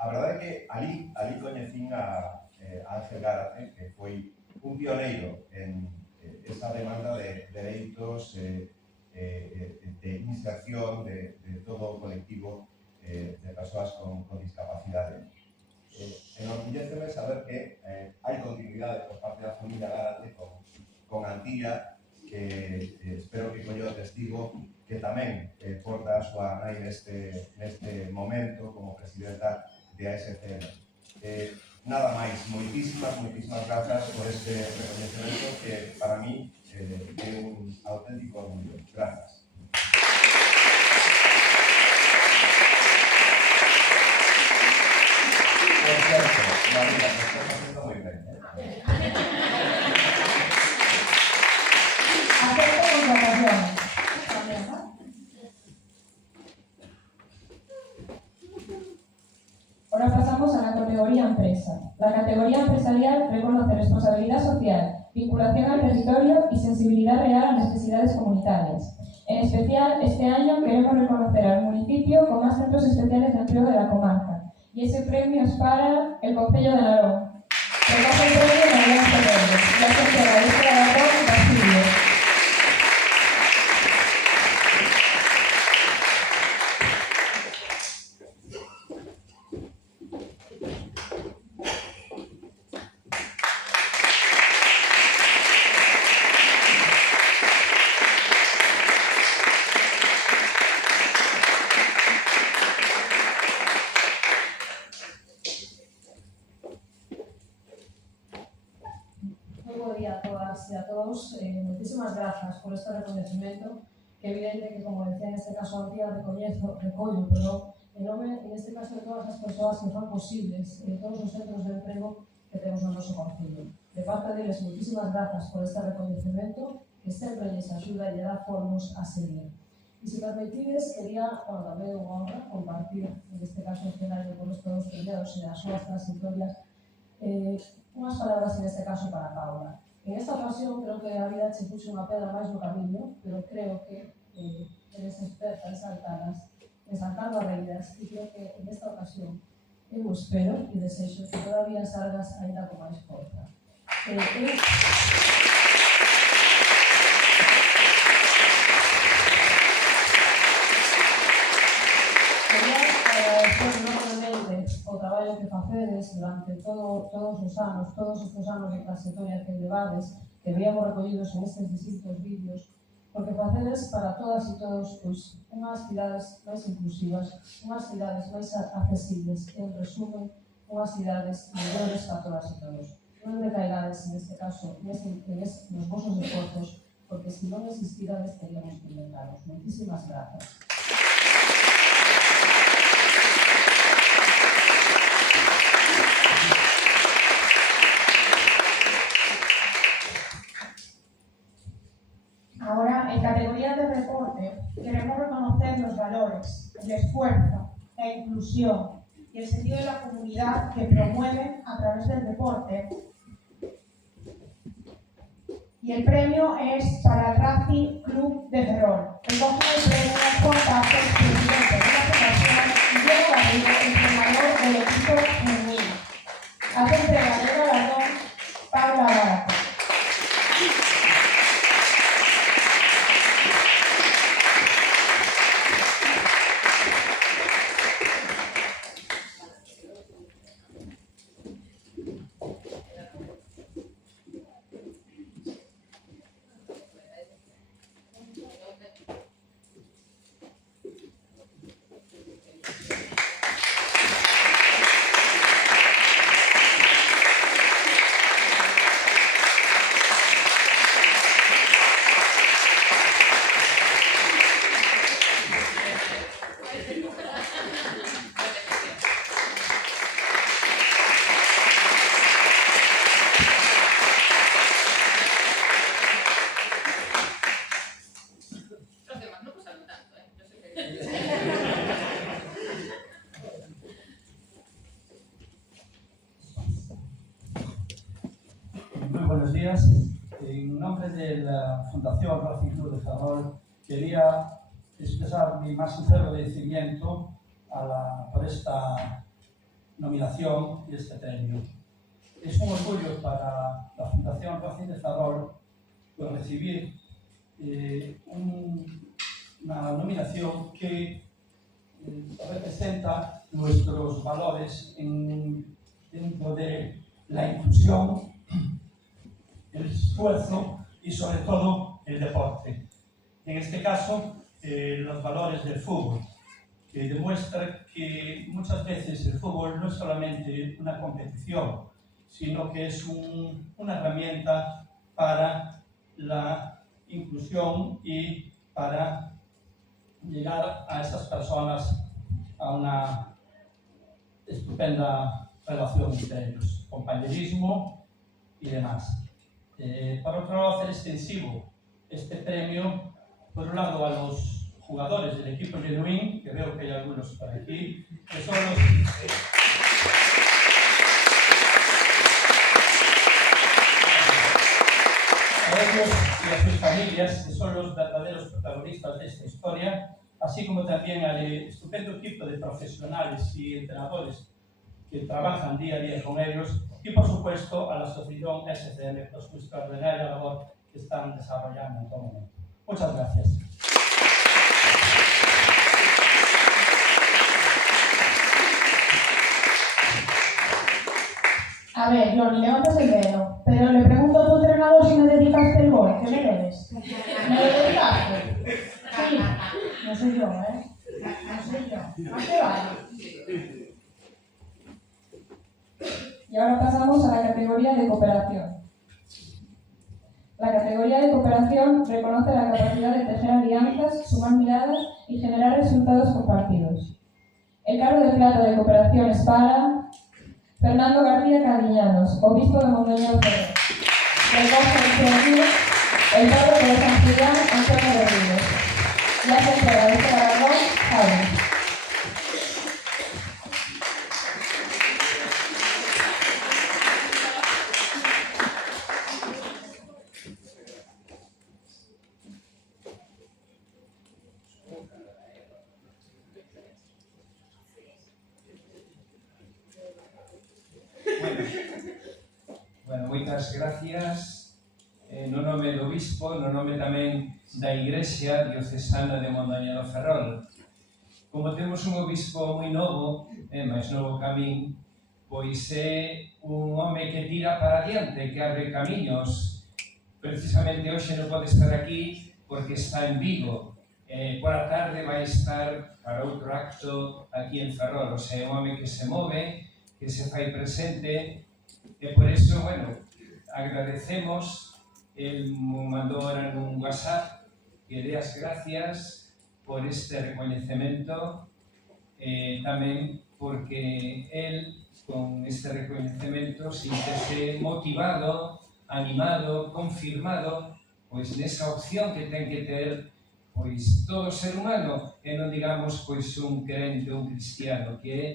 A verdade é que ali coñecín a Ángel Gárate, que foi un pioneiro en esta demanda de dereitos, de inserción de todo o colectivo de persoas con discapacidade. Enorgulléceme saber que hai continuidade por parte da familia Gárate con Antía, que espero que collo o testigo, que tamén porta a súa nai neste momento como presidenta de ASCN. Nada máis, moitísimas grazas por este reconhecimento que para mí é un auténtico orgullo. Grazas. Por cierto, María, te estás haciendo muy bien. Acepto contrataciones. Ahora pasamos a la categoría empresa. La categoría empresarial reconoce responsabilidad social, vinculación al territorio y sensibilidad real a necesidades comunitarias. En especial, este año queremos reconocer al municipio con más centros especiales de empleo de la comarca. Y ese premio es para el Concello de Narón. Recoge el premio de Narón Ferrero. La central de Narón y Basilio. y a todos, muchísimas grazas por este reconocimiento, que evidente que, como decía en este caso Antía, recollo, pero en este caso de todas as persoas que fan posibles todos os centros de emprego que temos no noso concello. De parte deles, muchísimas grazas por este reconocimiento, que sempre lles axuda e lle dá formos a seguir. E se permitides, quería, tamén unha honra, compartir, en este caso, o escenario con os todos premiados e as súas trayectorias, unhas palabras, en este caso, para Paula. En esta ocasión, creo que a vida che puxe unha pedra máis no camiño, pero creo que eres experta en saltar barreiras, e creo que en esta ocasión eu espero e desexo que todavía salgas ainda con máis forza. Quería agradecer enormemente o traballo que facedes durante todos estes anos de trayectoria que levades, que veíamos recollidos en estes distintos vídeos, porque facedes para todas e todos unhas cidades máis inclusivas, unhas cidades máis accesibles e, en resumen, unhas cidades mellores para todas e todos. Non decairades, en este caso, nos vosos esforzos, porque se non existirades, teríamos que inventaros. Moitísimas grazas. Ahora, en categoría de deporte, queremos reconocer los valores, el esfuerzo, la inclusión y el sentido de la comunidad que promueven a través del deporte. Y el premio es para el Racing Club de Ferrol. Recoge el premio Juan Pazos, presidente de la Federación, y Diego Garrido, entrenador del equipo femenino. Hace entrega del galardón Paula Gárate. Buenos días. En nombre de la Fundación Racing Club de Ferrol, quería expresar mi más sincero agradecimiento por esta nominación y este premio. Es un orgullo para la Fundación Racing de Ferrol recibir una nominación que representa nuestros valores dentro de la inclusión, el esfuerzo y sobre todo el deporte. En este caso, los valores del fútbol, que demuestra que muchas veces el fútbol no es solamente una competición, sino que es una herramienta para la inclusión y para llegar a esas personas a una estupenda relación entre ellos, compañerismo y demás. Por otro lado, hacer extensivo este premio, por un lado, a los jugadores del equipo Genuín, que veo que hay algunos por aquí, que son los... a ellos y a sus familias, que son los verdaderos protagonistas de esta historia, así como también al estupendo equipo de profesionales y entrenadores que trabajan día a día con ellos, y por supuesto a la asociación SCM por su extraordinaria labor que están desarrollando en todo momento. Muchas gracias. A ver, Johnny, levantas el dedo, pero le pregunto a tu entrenador si me dedicaste el gol. ¿Qué me debes? ¿Me lo dedicaste? Sí. No soy yo, ¿eh? No soy yo. ¿A qué vale? Y ahora pasamos a la categoría de cooperación. La categoría de cooperación reconoce la capacidad de tejer alianzas, sumar miradas y generar resultados compartidos. El cargo de plata de cooperación es para Fernando García Cariñanos, obispo de Mondoñedo Ferrer. Del caso de Ciudad, el cargo de San Julián, Antonio Rodríguez. y hace entrega de este galardón Javi. Bueno, moitas gracias. No nome do Bispo, no nome tamén da Igrexa Diocesana de Mondoñedo Ferrol. Como temos un obispo moi novo, máis novo que a min, pois é un home que tira para adiante, que abre camiños. Precisamente hoxe non pode estar aquí porque está en Vigo. Por a tarde vai estar para outro acto aquí en Ferrol. O sea, é un home que se move, que se fai presente, e por iso, bueno, agradecemos. El mandou ahora nun WhatsApp que dé as gracias por este recoñecemento, tamén porque el, con este recoñecemento, síntese motivado, animado, confirmado, pois nesa opción que ten que ter pois todo ser humano, e non digamos pois un crente ou un cristiano, que é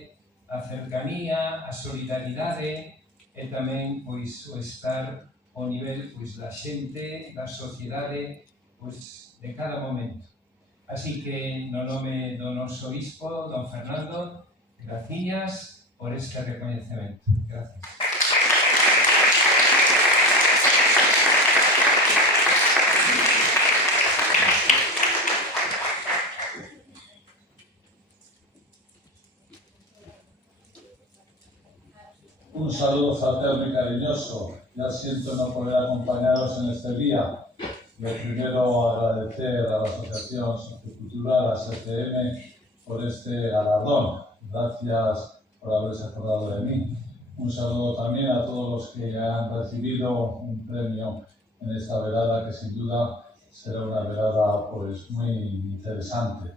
a cercanía, a solidaridade e tamén pois o estar ao nivel pois da xente, da sociedade, pois de cada momento. Así que no nome do noso obispo, don Fernando, graciñas por este recoñecemento. Gracias. Un saludo fraterno y cariñoso. Ya siento no poder acompañaros en este día. Lo primero, agradecer a la Asociación Sociocultural, a SCM, por este galardón. Gracias por haberse acordado de mí. Un saludo también a todos los que han recibido un premio en esta velada, que sin duda será una velada pues, muy interesante.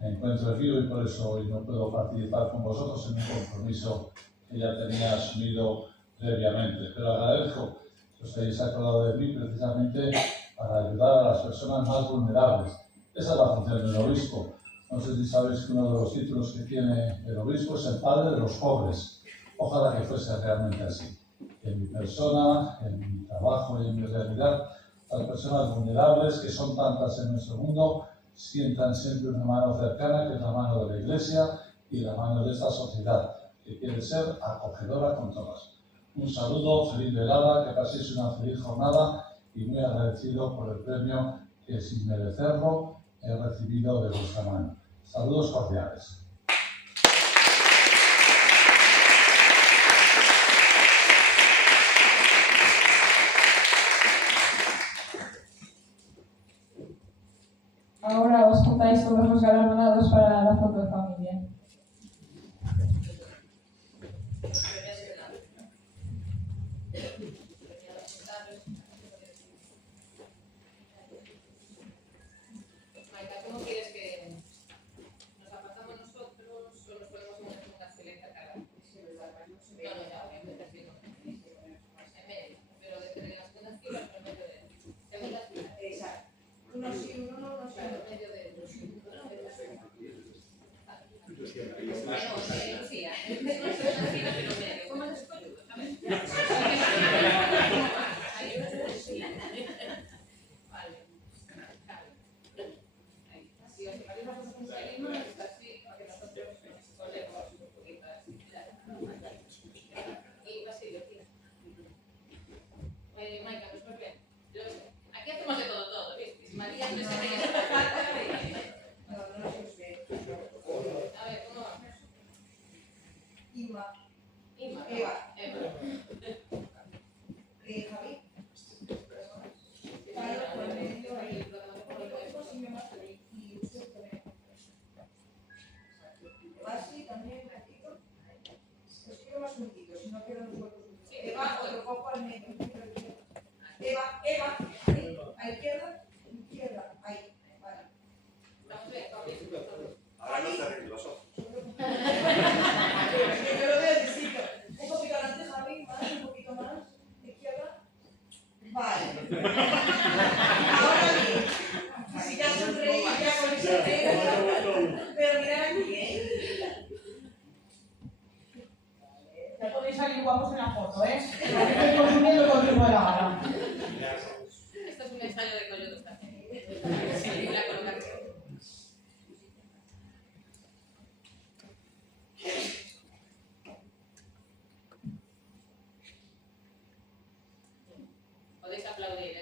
Me encuentro en Vigo y por eso hoy no puedo participar con vosotros en un compromiso que ya tenía asumido previamente. Pero agradezco que os hayáis acordado de mí precisamente para ayudar a las personas más vulnerables. Esa es la función del obispo. No sé si sabéis que uno de los títulos que tiene el obispo es el padre de los pobres. Ojalá que fuese realmente así. En mi persona, en mi trabajo y en mi realidad, las personas vulnerables, que son tantas en nuestro mundo, sientan siempre una mano cercana, que es la mano de la Iglesia y la mano de esta sociedad, que quiere ser acogedora con todas. Un saludo, feliz velada, que paséis una feliz jornada y muy agradecido por el premio que, sin merecerlo, he recibido de vuestra mano. Saludos cordiales. Ahora os juntáis todos los galardonados para la foto de familia. Maika, ¿cómo quieres que nos apartamos nosotros? Pero mirad muy bien. Ya podéis salir guapos en la foto, ¿eh? Estoy consumiendo con ritmo de la gala. Esto es un ensayo de Coyote también. Sí, la colocación. Podéis aplaudir,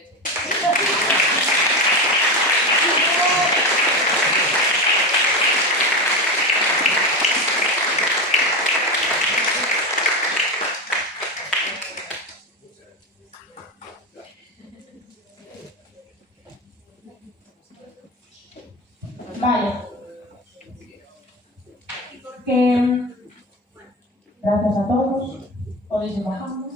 Vale. Gracias a todos. Podéis ir bajando.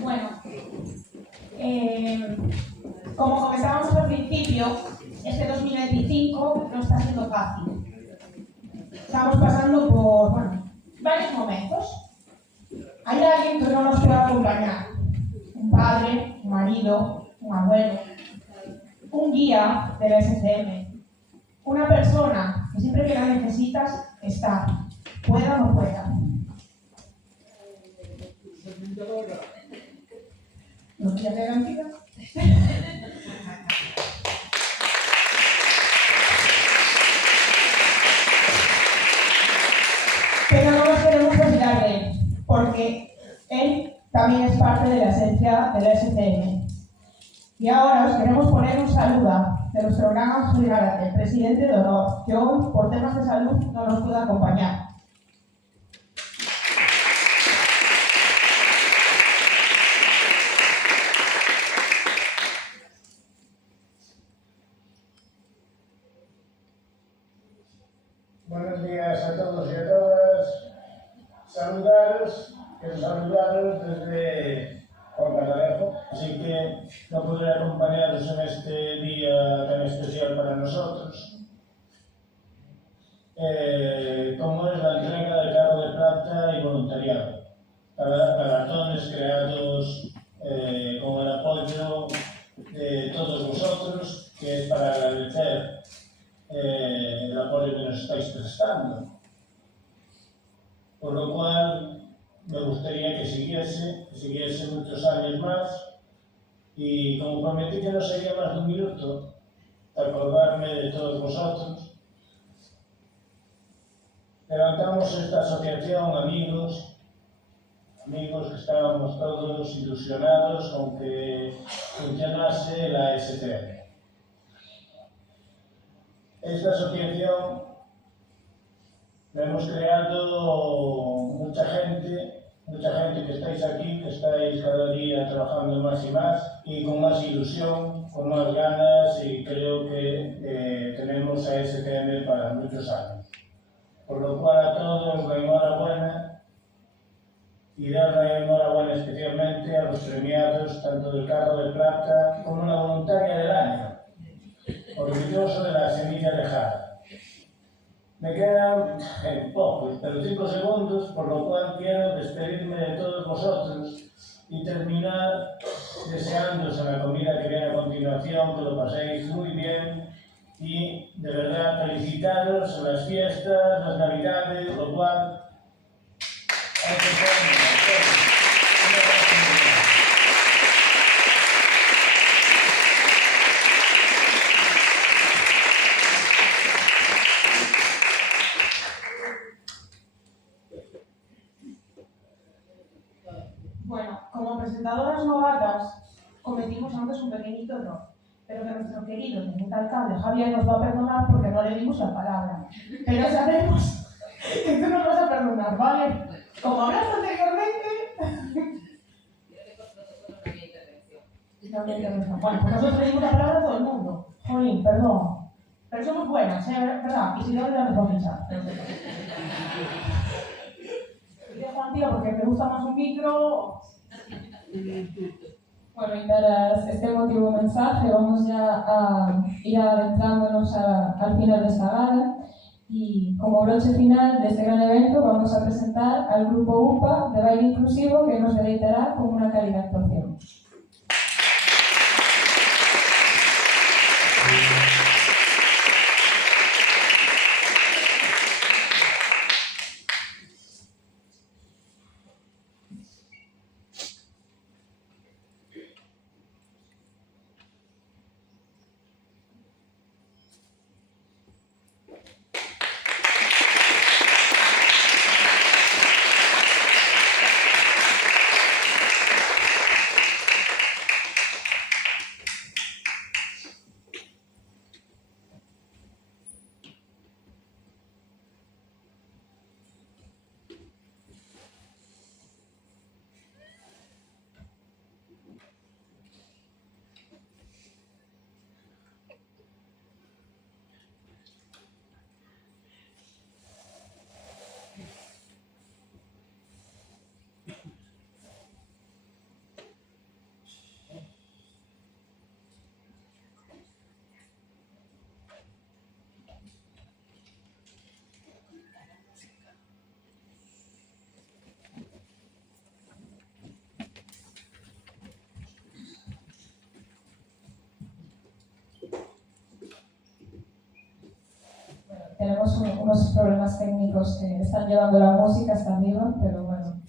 Bueno, como comentábamos al principio, este 2025 no está siendo fácil. Estamos pasando por, varios momentos. Hay alguien que no nos puede acompañar. Un padre, un marido, un abuelo, un guía del SCM. Una persona que siempre que la necesitas está, pueda o no pueda. ¿No quieres garantía? Pero no nos queremos olvidar de él, porque él también es parte de la esencia del SCM. Y ahora os queremos poner un saludo de nuestro gran Ángel Gárate, el presidente de honor, que hoy, por temas de salud, no nos puede acompañar. Buenos días a todos y a todas. Saludaros desde Portalejo, así que no podré acompañaros en este día tan especial para nosotros, como es la entrega del carro de plata y voluntariado, maratones creados con el apoyo de todos vosotros, que es para agradecer el apoyo que nos estáis prestando. Por lo cual, me gustaría que siguiese muchos años más, y como prometí que no sería más de un minuto, acordarme de todos vosotros, levantamos esta asociación, amigos que estábamos todos ilusionados con que funcionase la SCM. Esta asociación la hemos creado mucha gente que estáis aquí, que estáis cada día trabajando más y más, y con más ilusión, con más ganas, y creo que tenemos a SCM para muchos años. Por lo cual a todos la enhorabuena, y dar la enhorabuena especialmente a los premiados, tanto del carro de plata como la voluntaria del año, orgulloso de la semilla dejada. Me quedan pocos, pero 5 segundos, por lo cual quiero despedirme de todos vosotros y terminar deseándoos en la comida que viene a continuación, que lo paséis muy bien y de verdad felicitaros en las fiestas, las navidades, lo cual hay que ser. Bueno, como presentadoras novatas cometimos antes un pequeñito error, pero que nuestro querido teniente alcalde Javier nos va a perdonar porque no le dimos la palabra. Pero sabemos que tú nos vas a perdonar, ¿vale? Como hablaste anteriormente... Bueno, pues nosotros le dimos la palabra a todo el mundo. Jolín, perdón. Pero somos buenas, ¿verdad? Y si no, ya nos va a fichar. Juan, tío, porque me gusta más un micro. Bueno, y tras este emotivo mensaje vamos ya a ir adentrándonos al final de esta gala. Y como broche final de este gran evento vamos a presentar al grupo UPA de baile inclusivo que nos deleitará con una cálida actuación. Tenemos unos problemas técnicos que están llevando la música hasta arriba, pero bueno,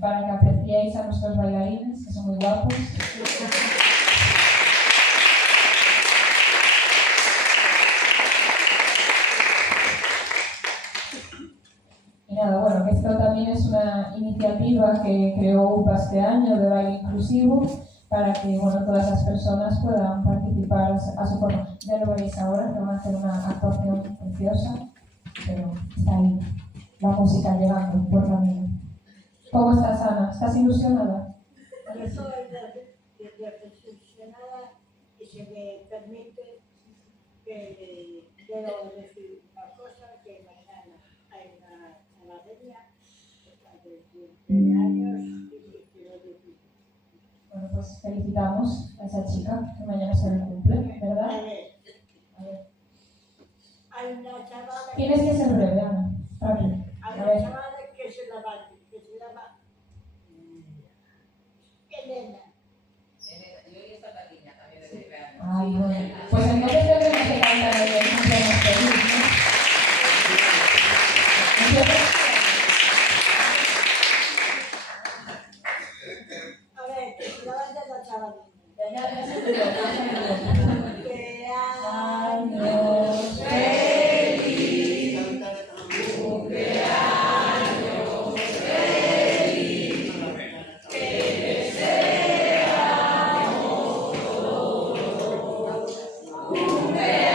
para que apreciéis a nuestros bailarines, que son muy guapos. Y nada, bueno, que esto también es una iniciativa que creó UPA este año de baile inclusivo, para que bueno, todas las personas puedan participar a su forma. Ya lo veréis ahora, que van a hacer una actuación preciosa, pero está ahí, la música llegando por camino. ¿Cómo estás, Ana? ¿Estás ilusionada? Estoy reflexionada y se me permite que quiero decir una cosa, que mañana hay una ganadería de cumpleaños y quiero decir. Bueno, pues felicitamos a esa chica que mañana se le cumple, ¿verdad? A ver. Hay una chavala. Tienes que ser breve, Ana. Rápido. Hay A una ver. chavala que se llama Elena. Yo y esta patiña también de 9 años. Ay, bueno. Pues entonces tendremos que cantar el cumpleaños feliz, ¿no? A ver, que se la vaya la chavalina. Ya se me Cumpleaños feliz. Cumpleaños feliz. Que deseamos todos. Cumpleaños feliz.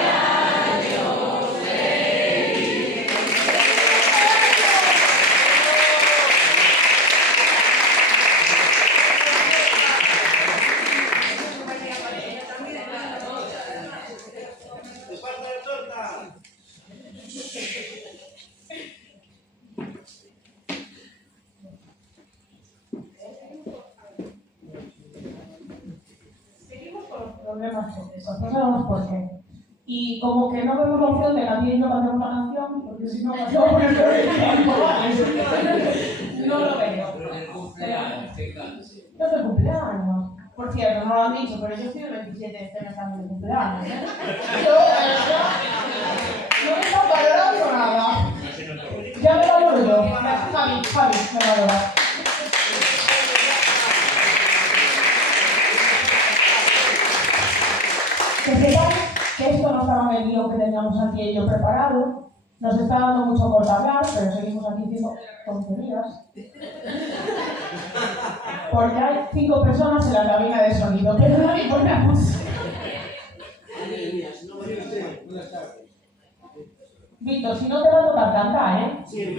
Seguimos con los problemas técnicos, no sabemos por qué. Y como que no vemos la opción de Gabriel y yo cantemos una canción, porque si no, vamos a poner todo el tiempo, ¿vale? No lo veo. Pero en el cumpleaños, ¿qué cantas? No es de cumpleaños. Por cierto, no lo han dicho, pero yo estoy el 27 de este mes de cumpleaños, ¿eh? Yo, no me están valorando nada. Ya me valoro yo. Javi, me valora. Que sepáis que esto no estaba en el guión que teníamos aquí y yo preparado. Nos está dando mucho por hablar, pero seguimos aquí diciendo tonterías. Porque hay 5 personas en la cabina de sonido, pero no le importa mucho. Buenas tardes. Víctor, si no te va a tocar cantar, ¿eh? Sí,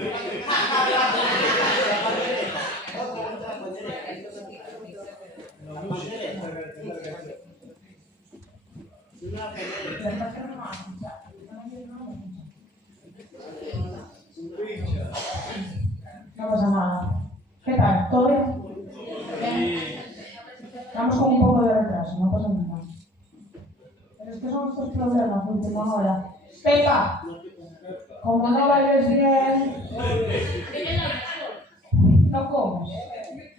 No pasa nada. ¿Qué tal? ¿Todo bien? Vamos con un poco de retraso, no pasa nada. Pero es que son estos problemas de última hora. Pepa, Como no bailes bien, no comes.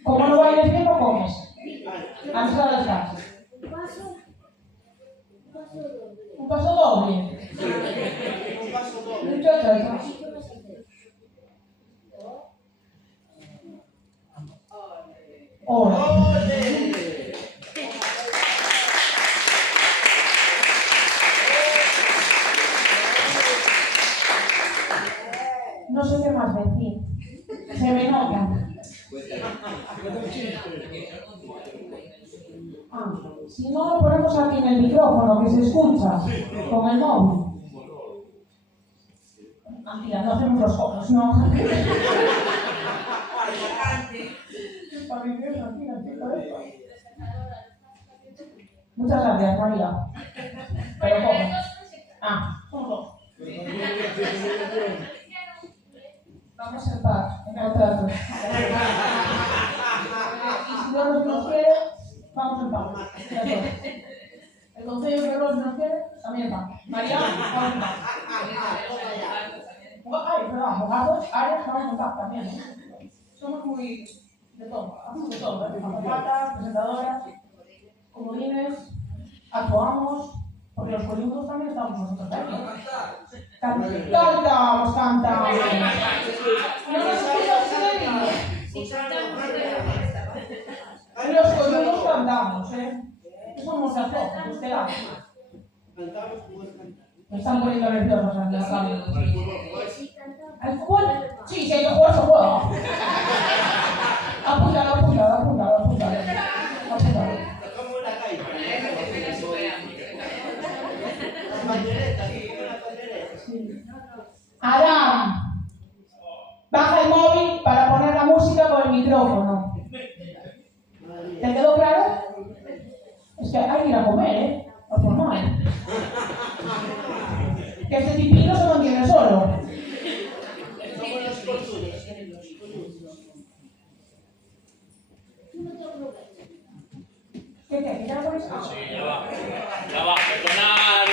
Como no bailes bien, no comes. Antes de descanso. Un paso doble. Muchachos. No sé qué más decir. Se me nota. Si no, lo ponemos aquí en el micrófono, que se escucha, con el móvil. Mentira, no hacemos los ojos, no. Muchas gracias, María. Pero ¿cómo? Son dos. Vamos en paz, en contrato. Y si Dios nos quiere, vamos en paz. El Consejo de Dios nos quiere, también en paz. María, vamos en paz. Ay, perdón, abogados, áreas, vamos en paz también. Somos muy de todo, hacemos de todo, azafatas, presentadoras, comodines, actuamos, porque los polígonos también estamos nosotros aquí. Cantamos. No nos en los polígonos cantamos, Somos de todos, usted hace. Me están poniendo nerviosos en la sala. ¿Al fútbol? Sí, si hay que jugar, se juega. Apúntalo. Aram, baja el móvil para poner la música con el micrófono. ¿Te quedó claro? Es que hay que ir a comer, No por mal. Que ese tipito se mantiene solo. ¿Qué? ¿Ya lo pones? Sí, ya va. Perdonar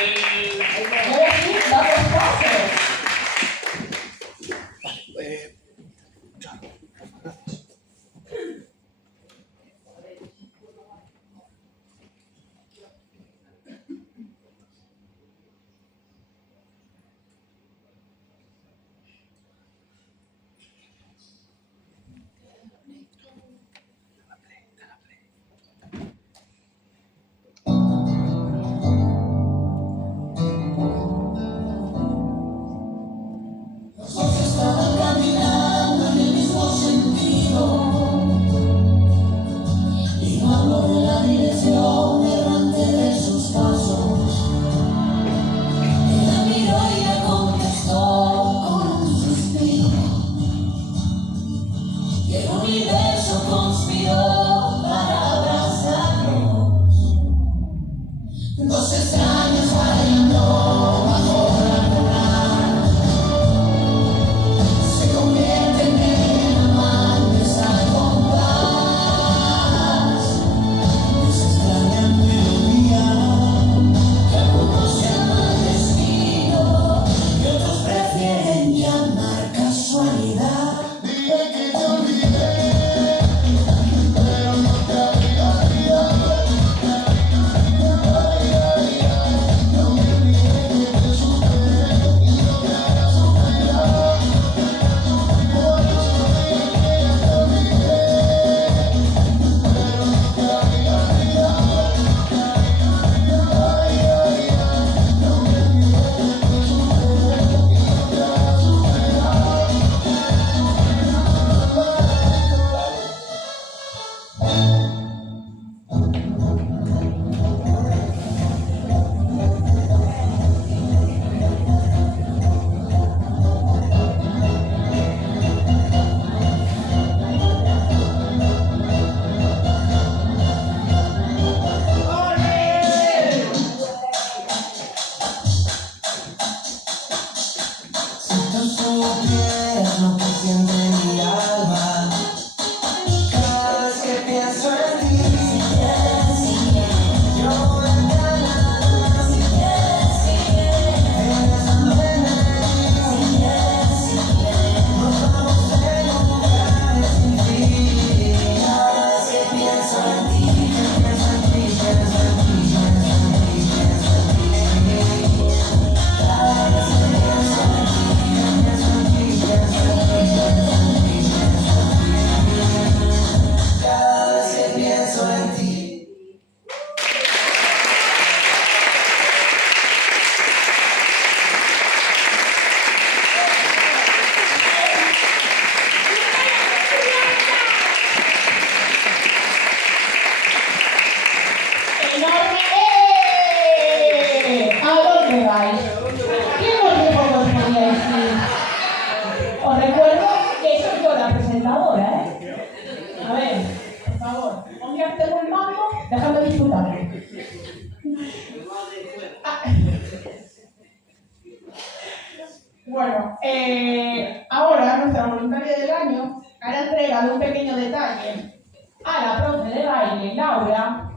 entrega de un pequeño detalle a la profe de baile, Laura,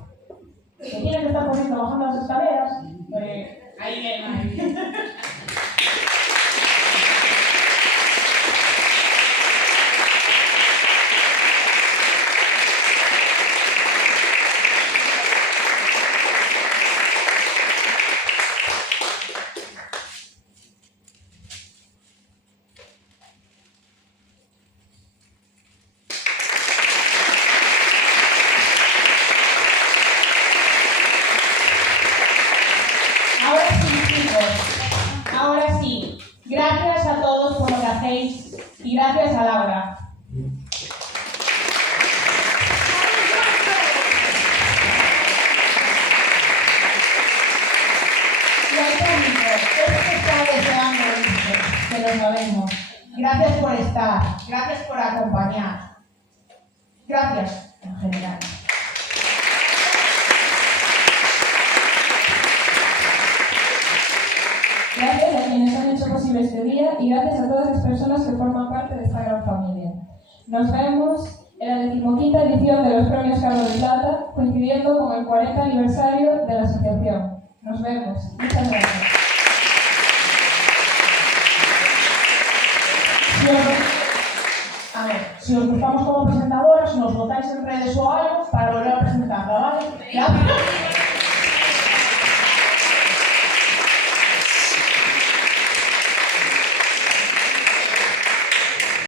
que tiene que estar por cierto bajando las escaleras. Ahí viene. Ahora sí, chicos, ahora sí. Gracias a todos por lo que hacéis y gracias a Laura. Y al público, es que está deseando irse, que lo sabemos. Gracias por estar, gracias por acompañar. Gracias, en general. Gracias a quienes han hecho posible este día y gracias a todas las personas que forman parte de esta gran familia. Nos vemos en la 15ª edición de los Premios Carlos de Plata, coincidiendo con el 40 aniversario de la asociación. Nos vemos. Muchas gracias. Si os gustamos como presentadoras, nos votáis en redes o algo para volver a presentarla, ¿vale? Gracias.